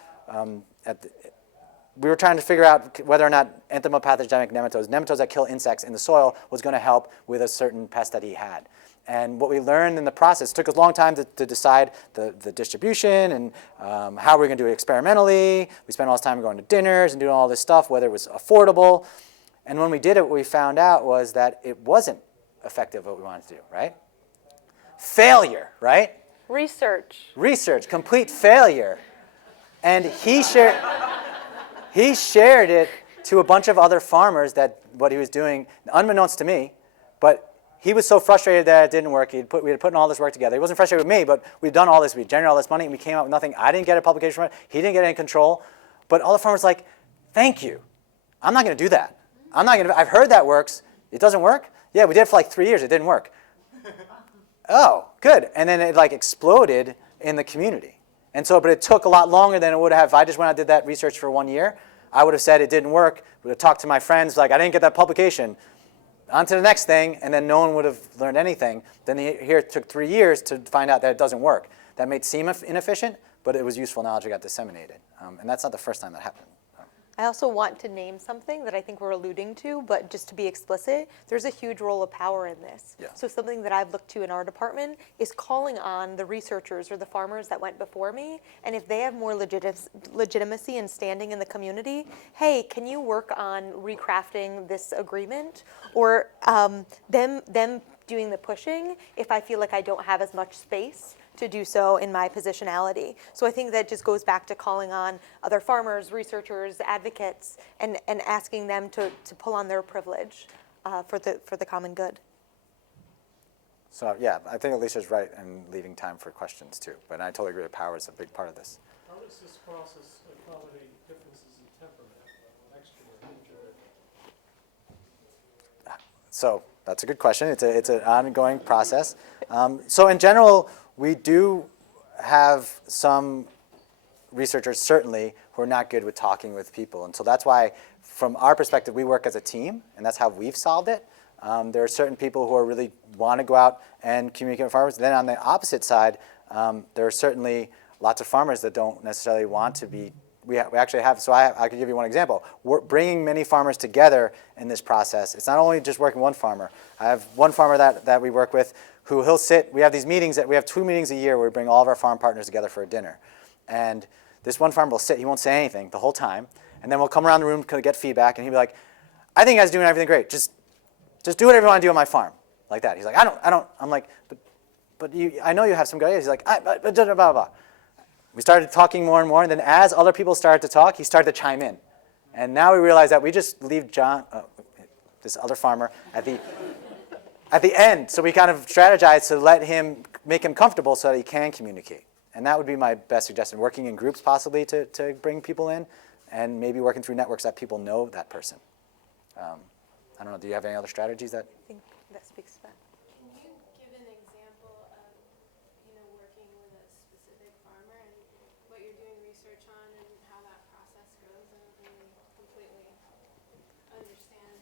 we were trying to figure out whether or not entomopathogenic nematodes that kill insects in the soil, was going to help with a certain pest that he had. And what we learned in the process, it took us a long time to decide the distribution and how we're going to do it experimentally. We spent all this time going to dinners and doing all this stuff, whether it was affordable. And when we did it, what we found out was that it wasn't effective what we wanted to do, right? Failure, right? Research, complete failure. And he shared it to a bunch of other farmers that what he was doing, unbeknownst to me, but he was so frustrated that it didn't work. We had put in all this work together. He wasn't frustrated with me, but we'd done all this. We generated all this money, and we came out with nothing. I didn't get a publication from it. He didn't get any control. But all the farmers were like, thank you. I'm not going to do that. I've heard that works. It doesn't work? Yeah, we did it for like 3 years. It didn't work. Oh, good. And then it like exploded in the community. And so, but it took a lot longer than it would have if I just went out and did that research for 1 year. I would have said it didn't work. Would have talked to my friends like, I didn't get that publication. On to the next thing, and then no one would have learned anything. Then here it took 3 years to find out that it doesn't work. That may seem inefficient, but it was useful knowledge that got disseminated. And that's not the first time that happened. I also want to name something that I think we're alluding to, but just to be explicit, there's a huge role of power in this. Yeah. So something that I've looked to in our department is calling on the researchers or the farmers that went before me, and if they have more legitimacy and standing in the community, hey, can you work on recrafting this agreement? Or them doing the pushing if I feel like I don't have as much space to do so in my positionality. So I think that just goes back to calling on other farmers, researchers, advocates, and asking them to pull on their privilege for the common good. So yeah, I think Alisha's right in leaving time for questions too. But I totally agree that power is a big part of this. How does this process accommodate differences in temperament, extrovert, introvert? So that's a good question. It's an ongoing process. So in general, we do have some researchers certainly who are not good with talking with people. And so that's why, from our perspective, we work as a team, and that's how we've solved it. There are certain people who really want to go out and communicate with farmers. Then on the opposite side, there are certainly lots of farmers that don't necessarily want to be. We actually have, so I could give you one example. We're bringing many farmers together in this process. It's not only just working one farmer. I have one farmer that we work with who he'll sit, we have these meetings, we have 2 meetings a year where we bring all of our farm partners together for a dinner. And this one farmer will sit, he won't say anything the whole time, and then we'll come around the room to get feedback, and he'll be like, I think you guys are doing everything great. Just do whatever you want to do on my farm. Like that. He's like, I don't. I'm like, but I know you have some good ideas. He's like, blah, blah, blah, blah. We started talking more and more, and then as other people started to talk, he started to chime in. And now we realize that we just leave John, this other farmer, at the end. So we kind of strategize to make him comfortable so that he can communicate. And that would be my best suggestion, working in groups possibly to bring people in, and maybe working through networks that people know that person. I don't know, do you have any other strategies that? I think that speaks to that. Can you give an example of, working with a specific farmer and what you're doing research on and how that process goes? I don't really completely understand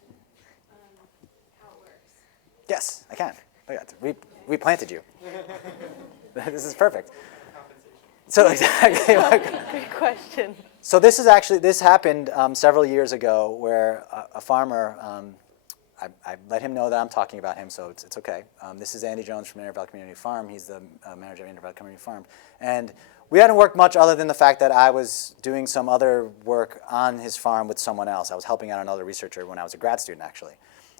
how it works. Yes, I can. Look at that. We planted you. This is perfect. So exactly. Great question. So this happened several years ago where a farmer, I let him know that I'm talking about him, so it's okay. This is Andy Jones from Intervale Community Farm. He's the manager of Intervale Community Farm. And we hadn't worked much other than the fact that I was doing some other work on his farm with someone else. I was helping out another researcher when I was a grad student, actually.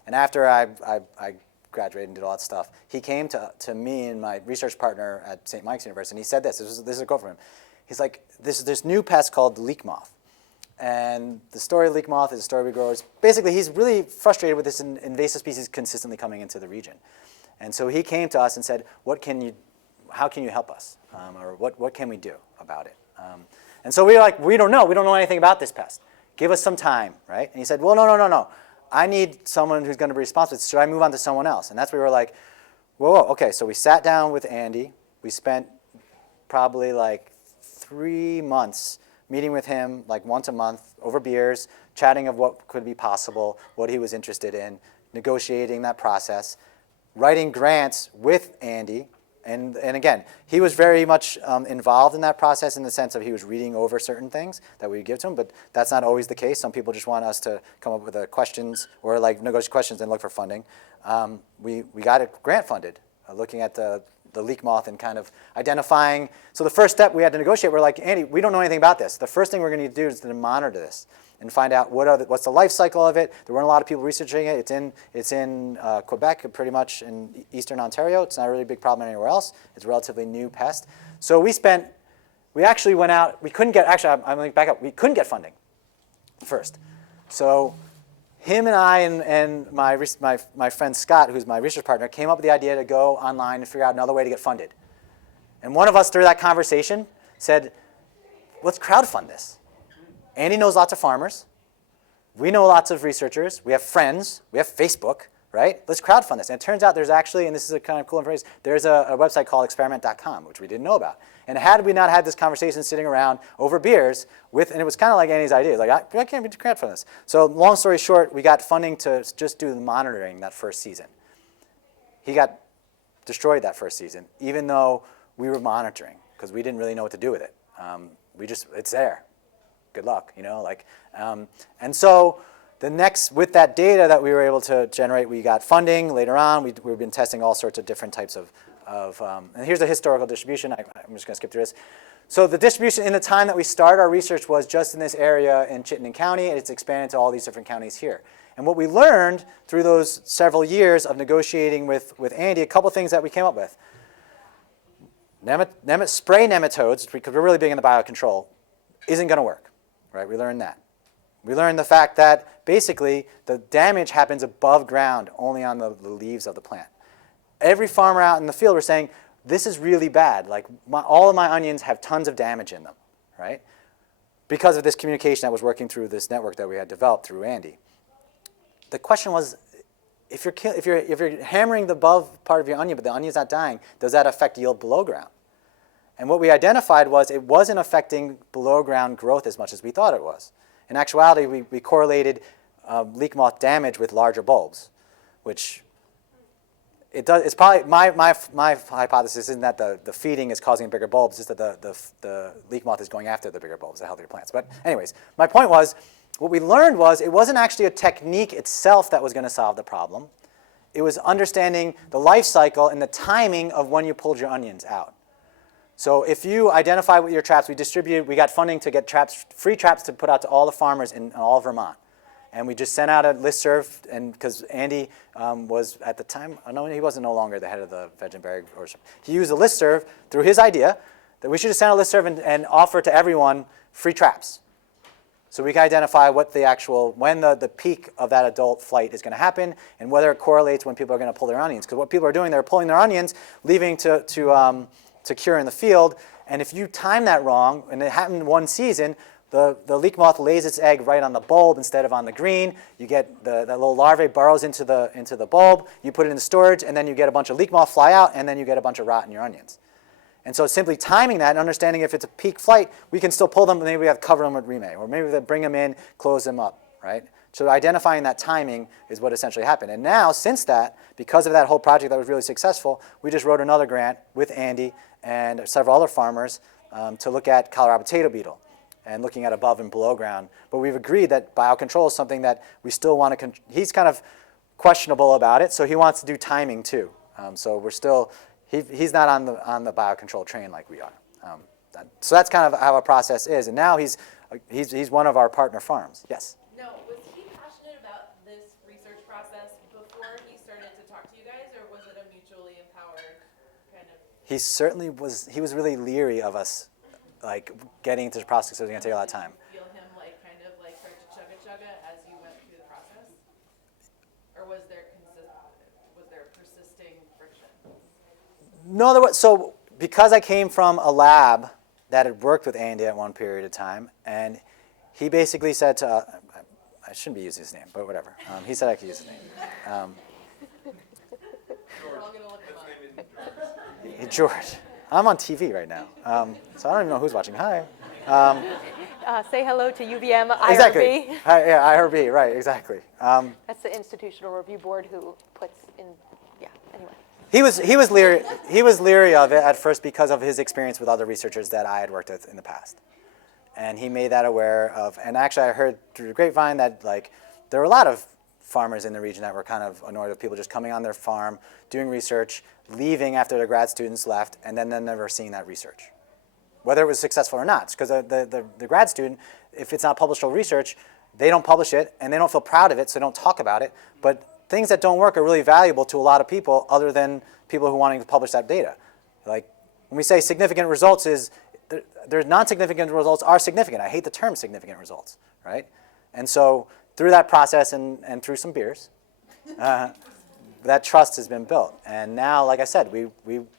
And after I graduated and did all that stuff, he came to me and my research partner at St. Mike's University, and he said this is a quote from him. He's like, there's this new pest called the leek moth. And the story of leek moth is a story we growers. Basically, he's really frustrated with this invasive species consistently coming into the region. And so he came to us and said, how can you help us? Or what can we do about it? And so we were like, we don't know anything about this pest. Give us some time, right? And he said, well, no. I need someone who's going to be responsible. Should I move on to someone else? And that's where we were like, whoa, okay. So we sat down with Andy. We spent probably like 3 months meeting with him like once a month over beers, chatting of what could be possible, what he was interested in, negotiating that process, writing grants with Andy. And again, he was very much involved in that process in the sense of he was reading over certain things that we would give to him, but that's not always the case. Some people just want us to come up with the questions or like negotiate questions and look for funding. We got it grant funded, looking at the leek moth and kind of identifying. So the first step we had to negotiate, we're like, Andy, we don't know anything about this. The first thing we're going to need to do is to monitor this and find out what's the life cycle of it. There weren't a lot of people researching it. It's in Quebec, pretty much in eastern Ontario. It's not a really big problem anywhere else. It's a relatively new pest. So we actually went out. We couldn't get, actually, I'm going to back up. We couldn't get funding first. So him and I and my friend Scott, who's my research partner, came up with the idea to go online and figure out another way to get funded. And one of us, through that conversation, said, let's crowdfund this. Andy knows lots of farmers. We know lots of researchers. We have friends. We have Facebook, right? Let's crowdfund this. And it turns out there's actually, and this is a kind of cool information, there's a website called experiment.com, which we didn't know about. And had we not had this conversation sitting around over beers, and it was kind of like Andy's idea, like, I can't be crowdfund this. So long story short, we got funding to just do the monitoring that first season. He got destroyed that first season, even though we were monitoring, because we didn't really know what to do with it. It's there. Good luck, you know, like, and so with that data that we were able to generate, we got funding later on. We've been testing all sorts of different types of and here's the historical distribution. I'm just going to skip through this. So the distribution in the time that we started our research was just in this area in Chittenden County, and it's expanded to all these different counties here. And what we learned through those several years of negotiating with Andy, a couple things that we came up with. Spray nematodes, because we're really big in the biocontrol, isn't going to work, right? We learned that. We learned the fact that basically the damage happens above ground, only on the leaves of the plant. Every farmer out in the field was saying, this is really bad. Like all of my onions have tons of damage in them, right? Because of this communication that was working through this network that we had developed through Andy. The question was, if you're hammering the above part of your onion, but the onion's not dying, does that affect yield below ground? And what we identified was it wasn't affecting below ground growth as much as we thought it was. In actuality, we correlated leek moth damage with larger bulbs, which it does. It's probably my hypothesis isn't that the feeding is causing bigger bulbs, just that the leek moth is going after the bigger bulbs, the healthier plants. But anyways, my point was, what we learned was it wasn't actually a technique itself that was going to solve the problem. It was understanding the life cycle and the timing of when you pulled your onions out. So if you identify with your traps, we got funding to get free traps to put out to all the farmers in all of Vermont. And we just sent out a listserv, and because Andy was at the time, he wasn't no longer the head of the Veg and Berry, he used a listserv through his idea that we should just send a listserv and offer to everyone free traps. So we can identify what when the peak of that adult flight is going to happen, and whether it correlates when people are going to pull their onions. Because what people are doing, they're pulling their onions, leaving to cure in the field, and if you time that wrong, and it happened one season, the leek moth lays its egg right on the bulb instead of on the green. You get that little larvae burrows into the bulb, you put it in the storage, and then you get a bunch of leek moth fly out, and then you get a bunch of rot in your onions. And so simply timing that and understanding if it's a peak flight, we can still pull them, and maybe we have to cover them with remay, or maybe we bring them in, close them up, right? So identifying that timing is what essentially happened. And now, since that, because of that whole project that was really successful, we just wrote another grant with Andy and several other farmers to look at Colorado potato beetle and looking at above and below ground. But we've agreed that biocontrol is something that we still want to, he's kind of questionable about it, so he wants to do timing too. So we're still, he's not on the biocontrol train like we are. So that's kind of how our process is. And now he's one of our partner farms. Yes? No, was he passionate about this research process before he started to talk to you guys, or was it a mutually empowered kind of? He certainly was, he was really leery of us, like, getting into the process, so it was going to take a lot of time. Did you feel him, like, kind of, like, start to chugga as you went through the process? Or was there persisting friction? No, there was, so because I came from a lab that had worked with Andy at one period of time, and he basically said to, I shouldn't be using his name, but whatever. He said I could use his name. We're all going to look him up. George. I'm on TV right now, so I don't even know who's watching. Hi. Say hello to UVM IRB. Exactly. Yeah, IRB, right, exactly. That's the Institutional Review Board who puts in, yeah, anyway. He was leery of it at first because of his experience with other researchers that I had worked with in the past. And he made that aware of, and actually I heard through the grapevine that, like, there were a lot of farmers in the region that were kind of annoyed with people just coming on their farm, doing research, leaving after their grad students left, and then never seeing that research, whether it was successful or not. Because the grad student, if it's not published research, they don't publish it, and they don't feel proud of it, so they don't talk about it. But things that don't work are really valuable to a lot of people other than people who are wanting to publish that data. Like, when we say significant results there's non-significant results are significant. I hate the term significant results, right? And so through that process and through some beers, that trust has been built. And now, like I said, we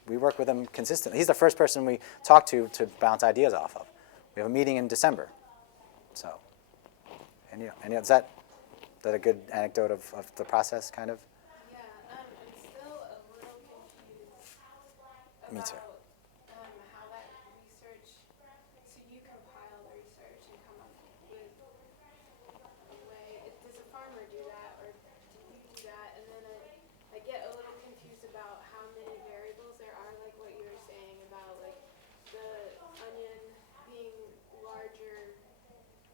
work with him consistently. He's the first person we talk to bounce ideas off of. We have a meeting in December. So, is that a good anecdote of the process, kind of? Yeah, I'm still a little confused about Me too. how that research, so you compile the research and come up with a way, does a farmer do that, or do you do that? And then I get a little confused about how many variables there are, like what you were saying about like the onion being larger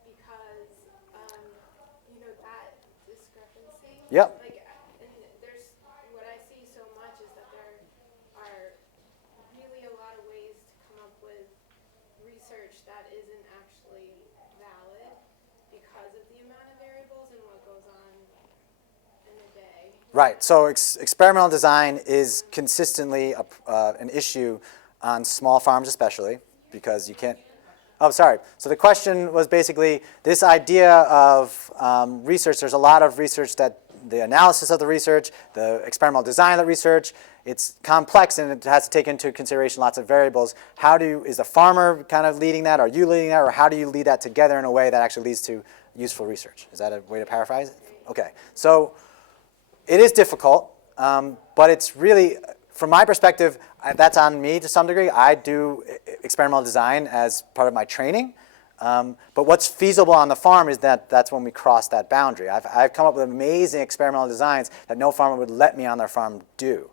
because, that discrepancy. Yep. Like, and there's, what I see so much is that there are really a lot of ways to come up with research that isn't actually valid because of the amount of variables and what goes on in a day. Right. So experimental design is consistently an issue on small farms, especially because you can't. Oh, sorry. So the question was basically this idea of research. There's a lot of research that the analysis of the research, the experimental design of the research, it's complex and it has to take into consideration lots of variables. Is the farmer kind of leading that? Are you leading that? Or how do you lead that together in a way that actually leads to useful research? Is that a way to paraphrase it? Okay. So it is difficult, but it's really, from my perspective, that's on me to some degree. I do experimental design as part of my training. But what's feasible on the farm is that's when we cross that boundary. I've come up with amazing experimental designs that no farmer would let me on their farm do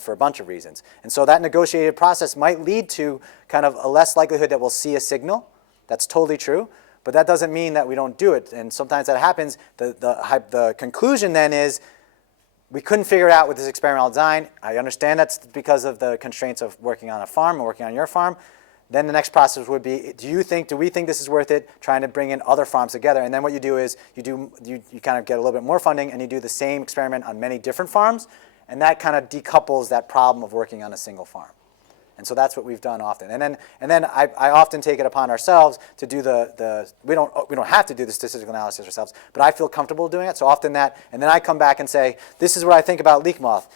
for a bunch of reasons. And so that negotiated process might lead to kind of a less likelihood that we'll see a signal. That's totally true. But that doesn't mean that we don't do it. And sometimes that happens. The conclusion then is, we couldn't figure it out with this experimental design. I understand that's because of the constraints of working on a farm and working on your farm. Then the next process would be, do we think this is worth it, trying to bring in other farms together? And then what you do is you kind of get a little bit more funding and you do the same experiment on many different farms. And that kind of decouples that problem of working on a single farm. And so that's what we've done often. And then I often take it upon ourselves to do we don't have to do the statistical analysis ourselves, but I feel comfortable doing it. So often and then I come back and say, this is what I think about leek moth.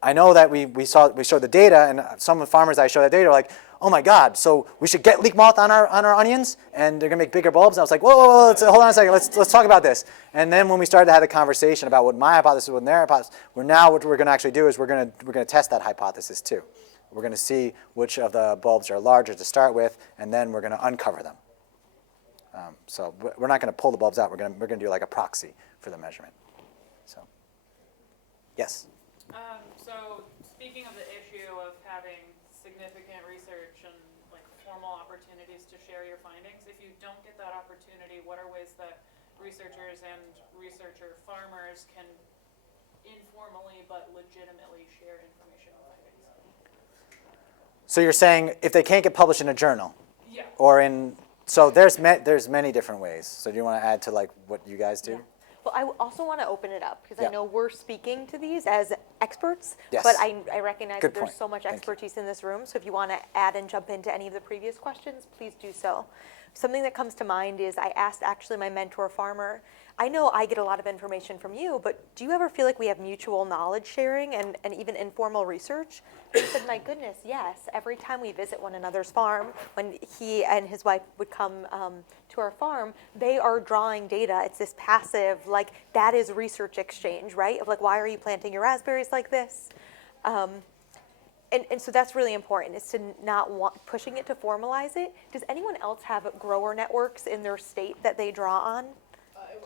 I know that we showed the data, and some of the farmers I show that data are like, oh my God, so we should get leek moth on our onions, and they're gonna make bigger bulbs. And I was like, whoa, hold on a second, let's talk about this. And then when we started to have a conversation about what my hypothesis was and their hypothesis, what we're gonna actually do is we're gonna test that hypothesis too. We're going to see which of the bulbs are larger to start with, and then we're going to uncover them. So we're not going to pull the bulbs out. We're going to do like a proxy for the measurement. So, yes? So speaking of the issue of having significant research and like formal opportunities to share your findings, if you don't get that opportunity, what are ways that researchers and researcher farmers can informally but legitimately share information on findings? So you're saying if they can't get published in a journal? Yeah. Or so there's many different ways. So do you want to add to like what you guys do? Yeah. Well, I also want to open it up because Yeah. I know we're speaking to these as experts, Yes. but I recognize Good that there's point. so much Thank you. expertise in this room. So if you want to add and jump into any of the previous questions, please do so. Something that comes to mind is I asked actually my mentor farmer, I know I get a lot of information from you, but do you ever feel like we have mutual knowledge sharing and even informal research? And he said, my goodness, yes. Every time we visit one another's farm, when he and his wife would come to our farm, they are drawing data. It's this passive, like that is research exchange, right? Of like, why are you planting your raspberries like this? And so that's really important, is to not pushing it to formalize it. Does anyone else have grower networks in their state that they draw on?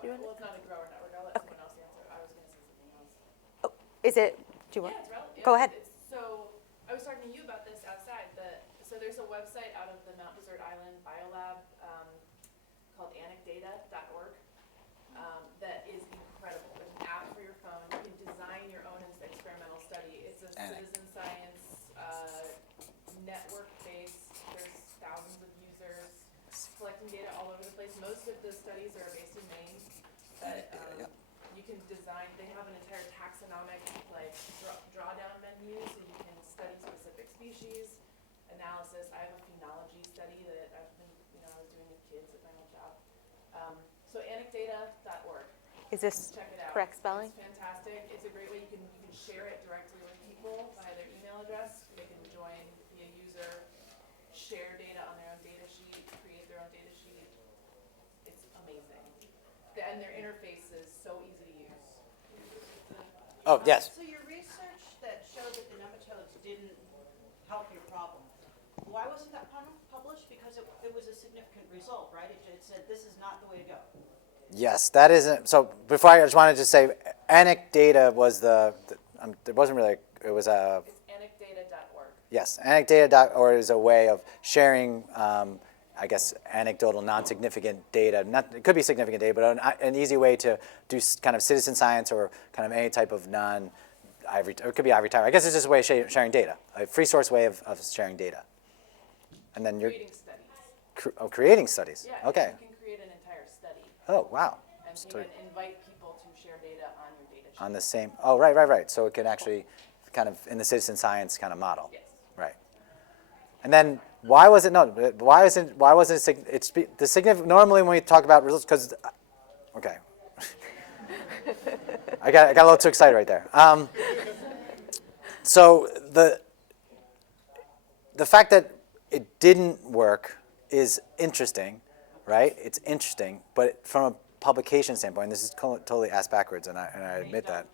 Well, it's not a grower network. I'll let someone else answer. I was going to say something else. Oh, is it? Do you want? Yeah, it's relevant. Go ahead. So I was talking to you about this outside. So there's a website out of the Mount Desert Island Biolab called anecdata.org that is incredible. There's an app for your phone. You can design your own experimental study. It's a citizen science network-based. There's thousands of users collecting data all over the place. Most of the studies are based in Maine, but you can design. They have an entire taxonomic drawdown menu, so you can study specific species. Analysis. I have a phenology study that I've been, I was doing with kids at my old job. So anecdata.org. Is this Check it out. correct spelling? It's fantastic. It's a great way you can share it directly with people via their email address. They can join, be a user, share data on their own data sheet, create their own data sheet. It's amazing. And their interface is so easy to use. Oh, yes. So your research that showed that the nematodes didn't help your problem, why wasn't that published? Because it was a significant result, right? It said this is not the way to go. Yes, that isn't. So before I just wanted to say, anecdata was there wasn't really. It was a. It's anecdata.org. Yes, anecdata.org is a way of sharing, I guess, anecdotal, non-significant data. It could be significant data, but an easy way to do kind of citizen science or kind of any type of it could be ivory tower. I guess it's just a way of sharing data, a free source way of sharing data. And then you're Creating studies. Creating studies. Yeah, Okay. you can create an entire study. Oh, wow. And even invite people to share data on your data sheet. On the same. Oh, right. So it can actually kind of in the citizen science kind of model. Yes. Right. And then why wasn't the significant? Normally when we talk about results, because okay, I got a little too excited right there. So the fact that it didn't work is interesting, right? It's interesting, but from a publication standpoint, this is totally ass backwards, and I admit that.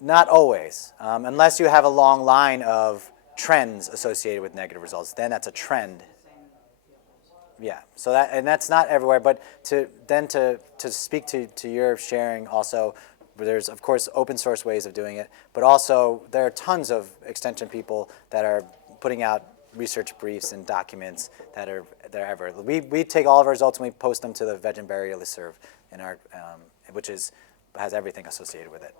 Not always, unless you have a long line of trends associated with negative results. Then that's a trend. Yeah. So that's not everywhere. But to speak to your sharing also, there's of course open source ways of doing it, but also there are tons of extension people that are putting out research briefs and documents that are everywhere. We take all of our results and we post them to the Veg and Berry listserv in our, which has everything associated with it.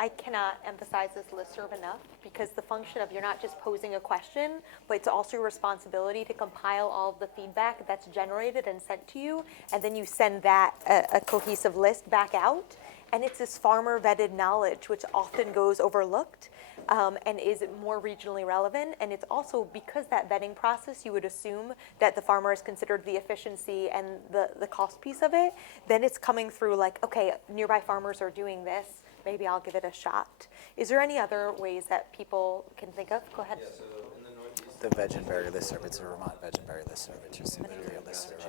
I cannot emphasize this listserv enough because the function of you're not just posing a question, but it's also your responsibility to compile all of the feedback that's generated and sent to you, and then you send that a cohesive list back out. And it's this farmer vetted knowledge, which often goes overlooked and is more regionally relevant. And it's also because that vetting process, you would assume that the farmer has considered the efficiency and the cost piece of it. Then it's coming through like, okay, nearby farmers are doing this. Maybe I'll give it a shot. Is there any other ways that people can think of? Go ahead. Yeah, so in the Northeast. The Veg and Berry listserv. It's a Vermont Veg and Berry listserv. It's just literally a listserv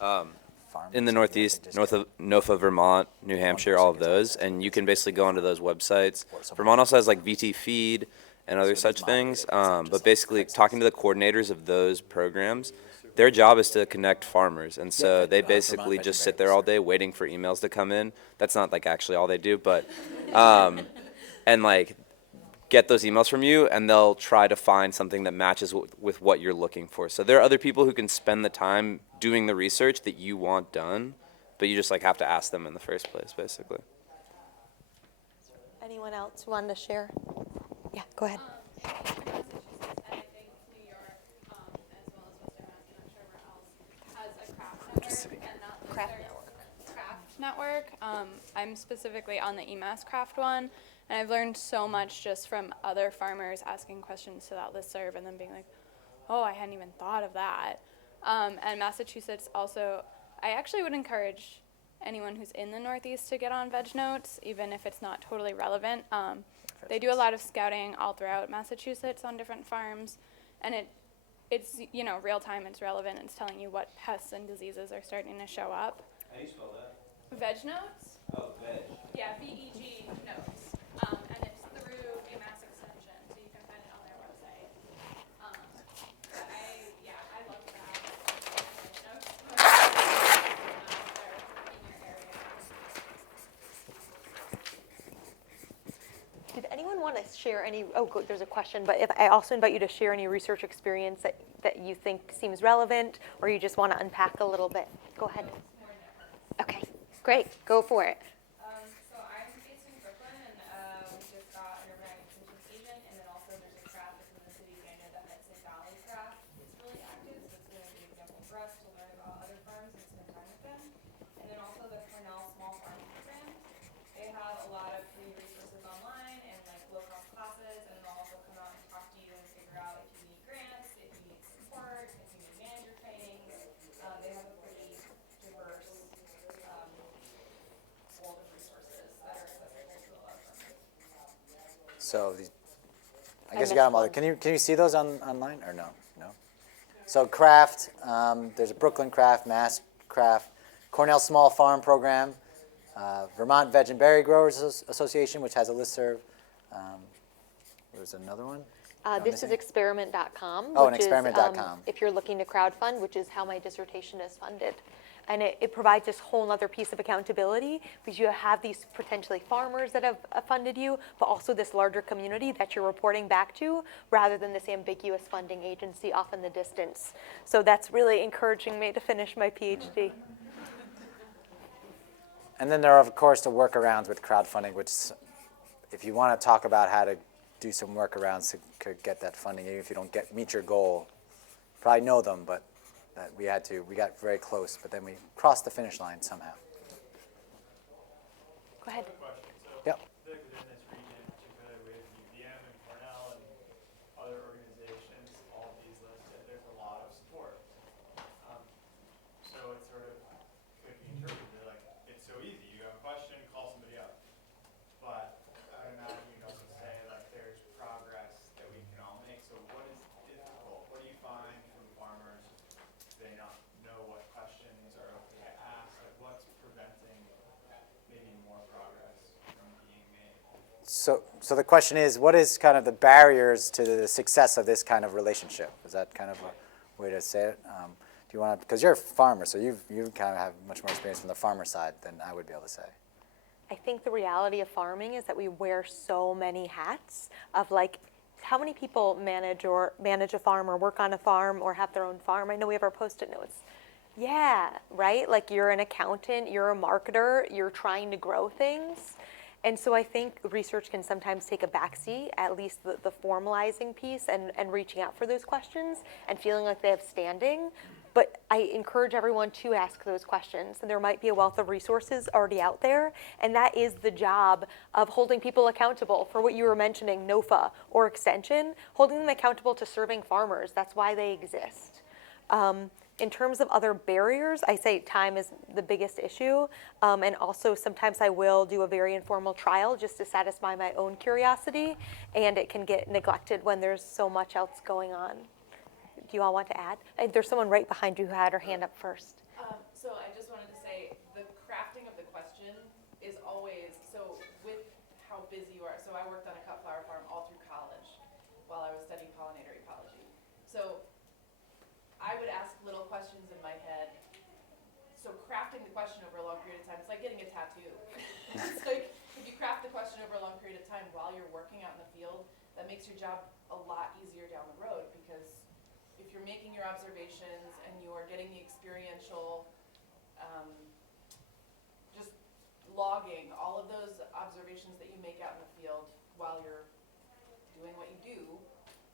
of farmers. In the Northeast, north of NOFA, Vermont, New Hampshire, all of those, and you can basically go onto those websites. Vermont also has like VT Feed and other such things, but basically talking to the coordinators of those programs, their job is to connect farmers, and so they basically just sit there all day waiting for emails to come in. That's not like actually all they do, but and like get those emails from you, and they'll try to find something that matches with what you're looking for. So there are other people who can spend the time doing the research that you want done, but you just like have to ask them in the first place, basically. Anyone else want to share? Yeah, go ahead. Network. I'm specifically on the EMAS craft one, and I've learned so much just from other farmers asking questions to that listserv and then being like, oh, I hadn't even thought of that. And Massachusetts also, I actually would encourage anyone who's in the Northeast to get on Veg Notes, even if it's not totally relevant. They do a lot of scouting all throughout Massachusetts on different farms, and it's real time, it's relevant, it's telling you what pests and diseases are starting to show up. How do you spell that? Veg Notes? Oh, veg. Yeah, VEG Notes. And it's through a mass extension, so you can find it on their website. But I love that. Veg Notes. They're in your area. Did anyone want to share any, there's a question, but if I also invite you to share any research experience that you think seems relevant, or you just want to unpack a little bit. Go ahead. Okay, great, go for it. So I'm based in Brooklyn, and we just got an urban extension agent, and then also there's a craft that's in the city of Dania that Hudson Valley craft. It's really active, so it's going to be an example for us to learn about other farms and spend time with them. And then also the Cornell Small Farm Program. They have a lot of free resources online and like low-cost classes, and they'll also come out and talk to you and figure out if you need grants, if you need support, if you need manager trainings. They have a pretty diverse So these, I I guess you got them all. missed Can you see those online or no? No. So craft, there's a Brooklyn Craft, Mass Craft, Cornell Small Farm Program, Vermont Veg and Berry Growers Association, which has a listserv. There's another one. This is experiment.com. Oh, and which is, experiment.com. if you're looking to crowdfund, which is how my dissertation is funded. And it provides this whole other piece of accountability because you have these potentially farmers that have funded you, but also this larger community that you're reporting back to rather than this ambiguous funding agency off in the distance. So that's really encouraging me to finish my PhD. And then there are, of course, the workarounds with crowdfunding, which if you want to talk about how to do some workarounds to get that funding, even if you don't meet your goal, probably know them, but that we got very close, but then we crossed the finish line somehow. Go ahead. Yep. Within this region, particularly with UVM and Cornell and other organizations, all of these listed, there's a lot of support. So it's sort of could be interpreted like it's so easy. You have a question, call somebody up. But I imagine you'd also say like there's progress that we can all make. So what is difficult? What do you find from farmers? Do they not know what questions are okay to ask? Like what's preventing maybe more progress from being made? So the question is, what is kind of the barriers to the success of this kind of relationship? Is that kind of a way to say it? Do you want to, because you're a farmer, so you kind of have much more experience from the farmer side than I would be able to say. I think the reality of farming is that we wear so many hats of like, how many people manage a farm or work on a farm or have their own farm? I know we have our Post-it notes. Yeah, right? Like you're an accountant, you're a marketer, you're trying to grow things. And so I think research can sometimes take a backseat, at least the formalizing piece and reaching out for those questions and feeling like they have standing. But I encourage everyone to ask those questions. And there might be a wealth of resources already out there. And that is the job of holding people accountable for what you were mentioning, NOFA or Extension, holding them accountable to serving farmers. That's why they exist. In terms of other barriers, I say time is the biggest issue. And also sometimes I will do a very informal trial just to satisfy my own curiosity. And it can get neglected when there's so much else going on. Do you all want to add? There's someone right behind you who had her hand up first. So I just wanted to say the crafting of the question is always, so with how busy you are. So I worked on a cut flower farm all through college while I was studying pollinator ecology. So I would ask little questions in my head. So crafting the question over a long period of time, it's like getting a tattoo. It's like if you craft the question over a long period of time while you're working out in the field, that makes your job a lot easier down the road because if you're making your observations and you are getting the experiential, just logging all of those observations that you make out in the field while you're doing what you do,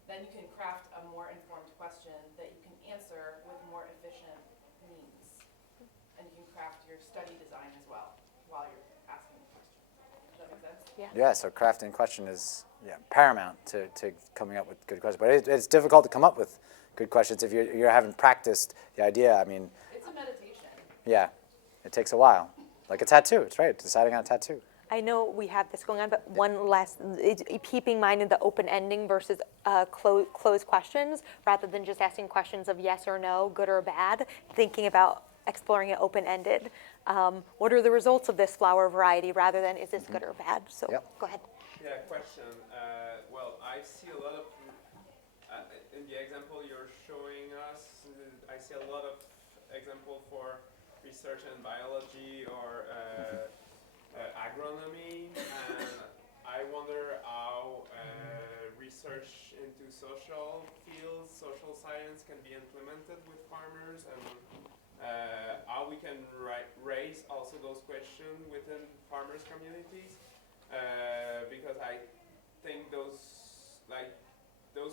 then you can craft a more informed question that you can answer with more efficient means. And you can craft your study design as well while you're asking the question. Does that make sense? Yeah, so crafting question is paramount to coming up with good questions. But it's difficult to come up with good questions if you haven't practiced the idea. I mean, it's a meditation. Yeah, it takes a while. Like a tattoo, it's right, deciding on a tattoo. I know we have this going on, but one last, keeping in mind the open ending versus closed questions, rather than just asking questions of yes or no, good or bad, thinking about exploring it open-ended. What are the results of this flower variety rather than is this good or bad? So go ahead. Yeah, question. Well, I see a lot of, in the example you're showing us, I see a lot of example for research in biology or agronomy, and I wonder how research into social fields, social science can be implemented with farmers, and how we can raise also those questions within farmers' communities, because I think those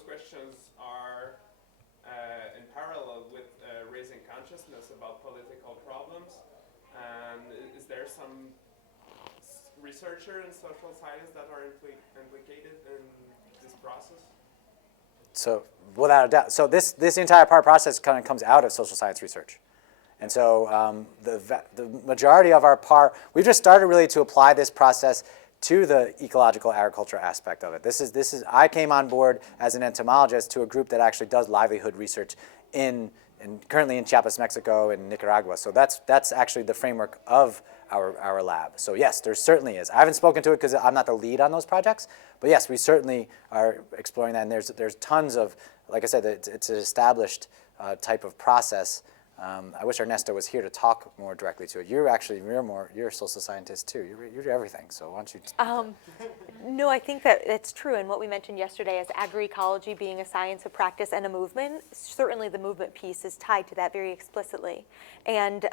questions are in parallel with raising consciousness about political problems. And is there some researcher in social science that are implicated in this process? So without a doubt. So this entire process kind of comes out of social science research. And so the majority of our we've just started really to apply this process to the ecological agriculture aspect of it. This is I came on board as an entomologist to a group that actually does livelihood research currently in Chiapas, Mexico, and Nicaragua. So that's actually the framework of our lab. So yes, there certainly is. I haven't spoken to it because I'm not the lead on those projects, but yes, we certainly are exploring that. And there's tons of, like I said, it's an established type of process. I wish Ernesto was here to talk more directly to it. You're a social scientist too. You do everything. So why don't you? No, I think that it's true. And what we mentioned yesterday is agroecology being a science of practice and a movement. Certainly the movement piece is tied to that very explicitly. And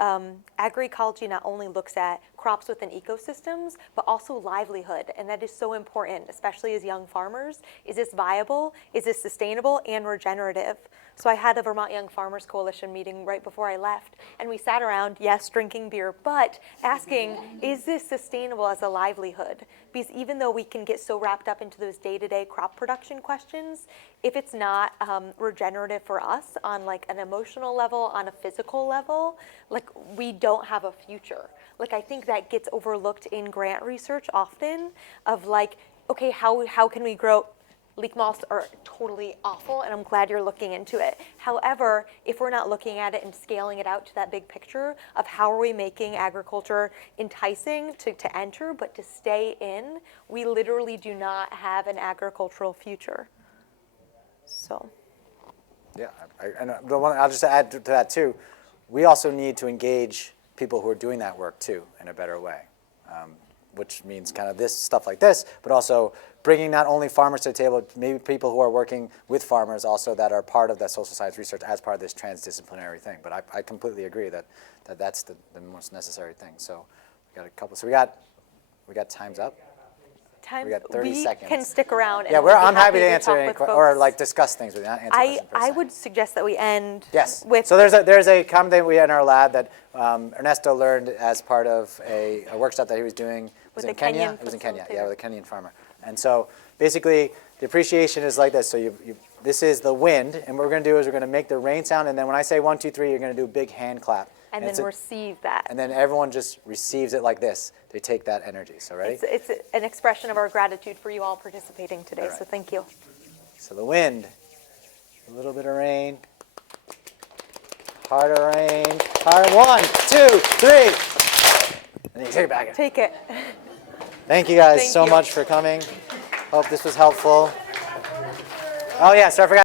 agroecology not only looks at crops within ecosystems, but also livelihood. And that is so important, especially as young farmers. Is this viable? Is this sustainable and regenerative? So I had a Vermont Young Farmers Coalition meeting right before I left, and we sat around, yes, drinking beer, but asking, is this sustainable as a livelihood? Because even though we can get so wrapped up into those day-to-day crop production questions, if it's not regenerative for us on like an emotional level, on a physical level, like we don't have a future. Like I think that gets overlooked in grant research often of like, okay, how can we grow? Leek moths are totally awful, and I'm glad you're looking into it. However, if we're not looking at it and scaling it out to that big picture of how are we making agriculture enticing to enter, but to stay in, we literally do not have an agricultural future. So. Yeah, I'll just add to that too. We also need to engage people who are doing that work too in a better way, which means kind of this stuff like this, but also bringing not only farmers to the table, maybe people who are working with farmers also that are part of that social science research as part of this transdisciplinary thing. But I completely agree that that's the most necessary thing. So we got a couple. So we got time's up. We got 30 seconds. Can stick around. Yeah, I'm happy to answer any or like discuss things with you. I would suggest that we end. Yes. With so there's a common thing we had in our lab that Ernesto learned as part of a workshop that he was doing. Was it in Kenya? It was in Kenya. Yeah, with a Kenyan farmer. And so basically, the appreciation is like this. So this is the wind, and what we're going to do is we're going to make the rain sound, and then when I say 1, 2, 3, you're going to do a big hand clap. And then receive that. And then everyone just receives it like this. They take that energy. So ready? It's an expression of our gratitude for you all participating today. Right. So thank you. So the wind, a little bit of rain, harder rain, harder. 1, 2, 3. And you take it back. Take it. Thank you guys so much for coming. Hope this was helpful. Oh yeah, so I forgot.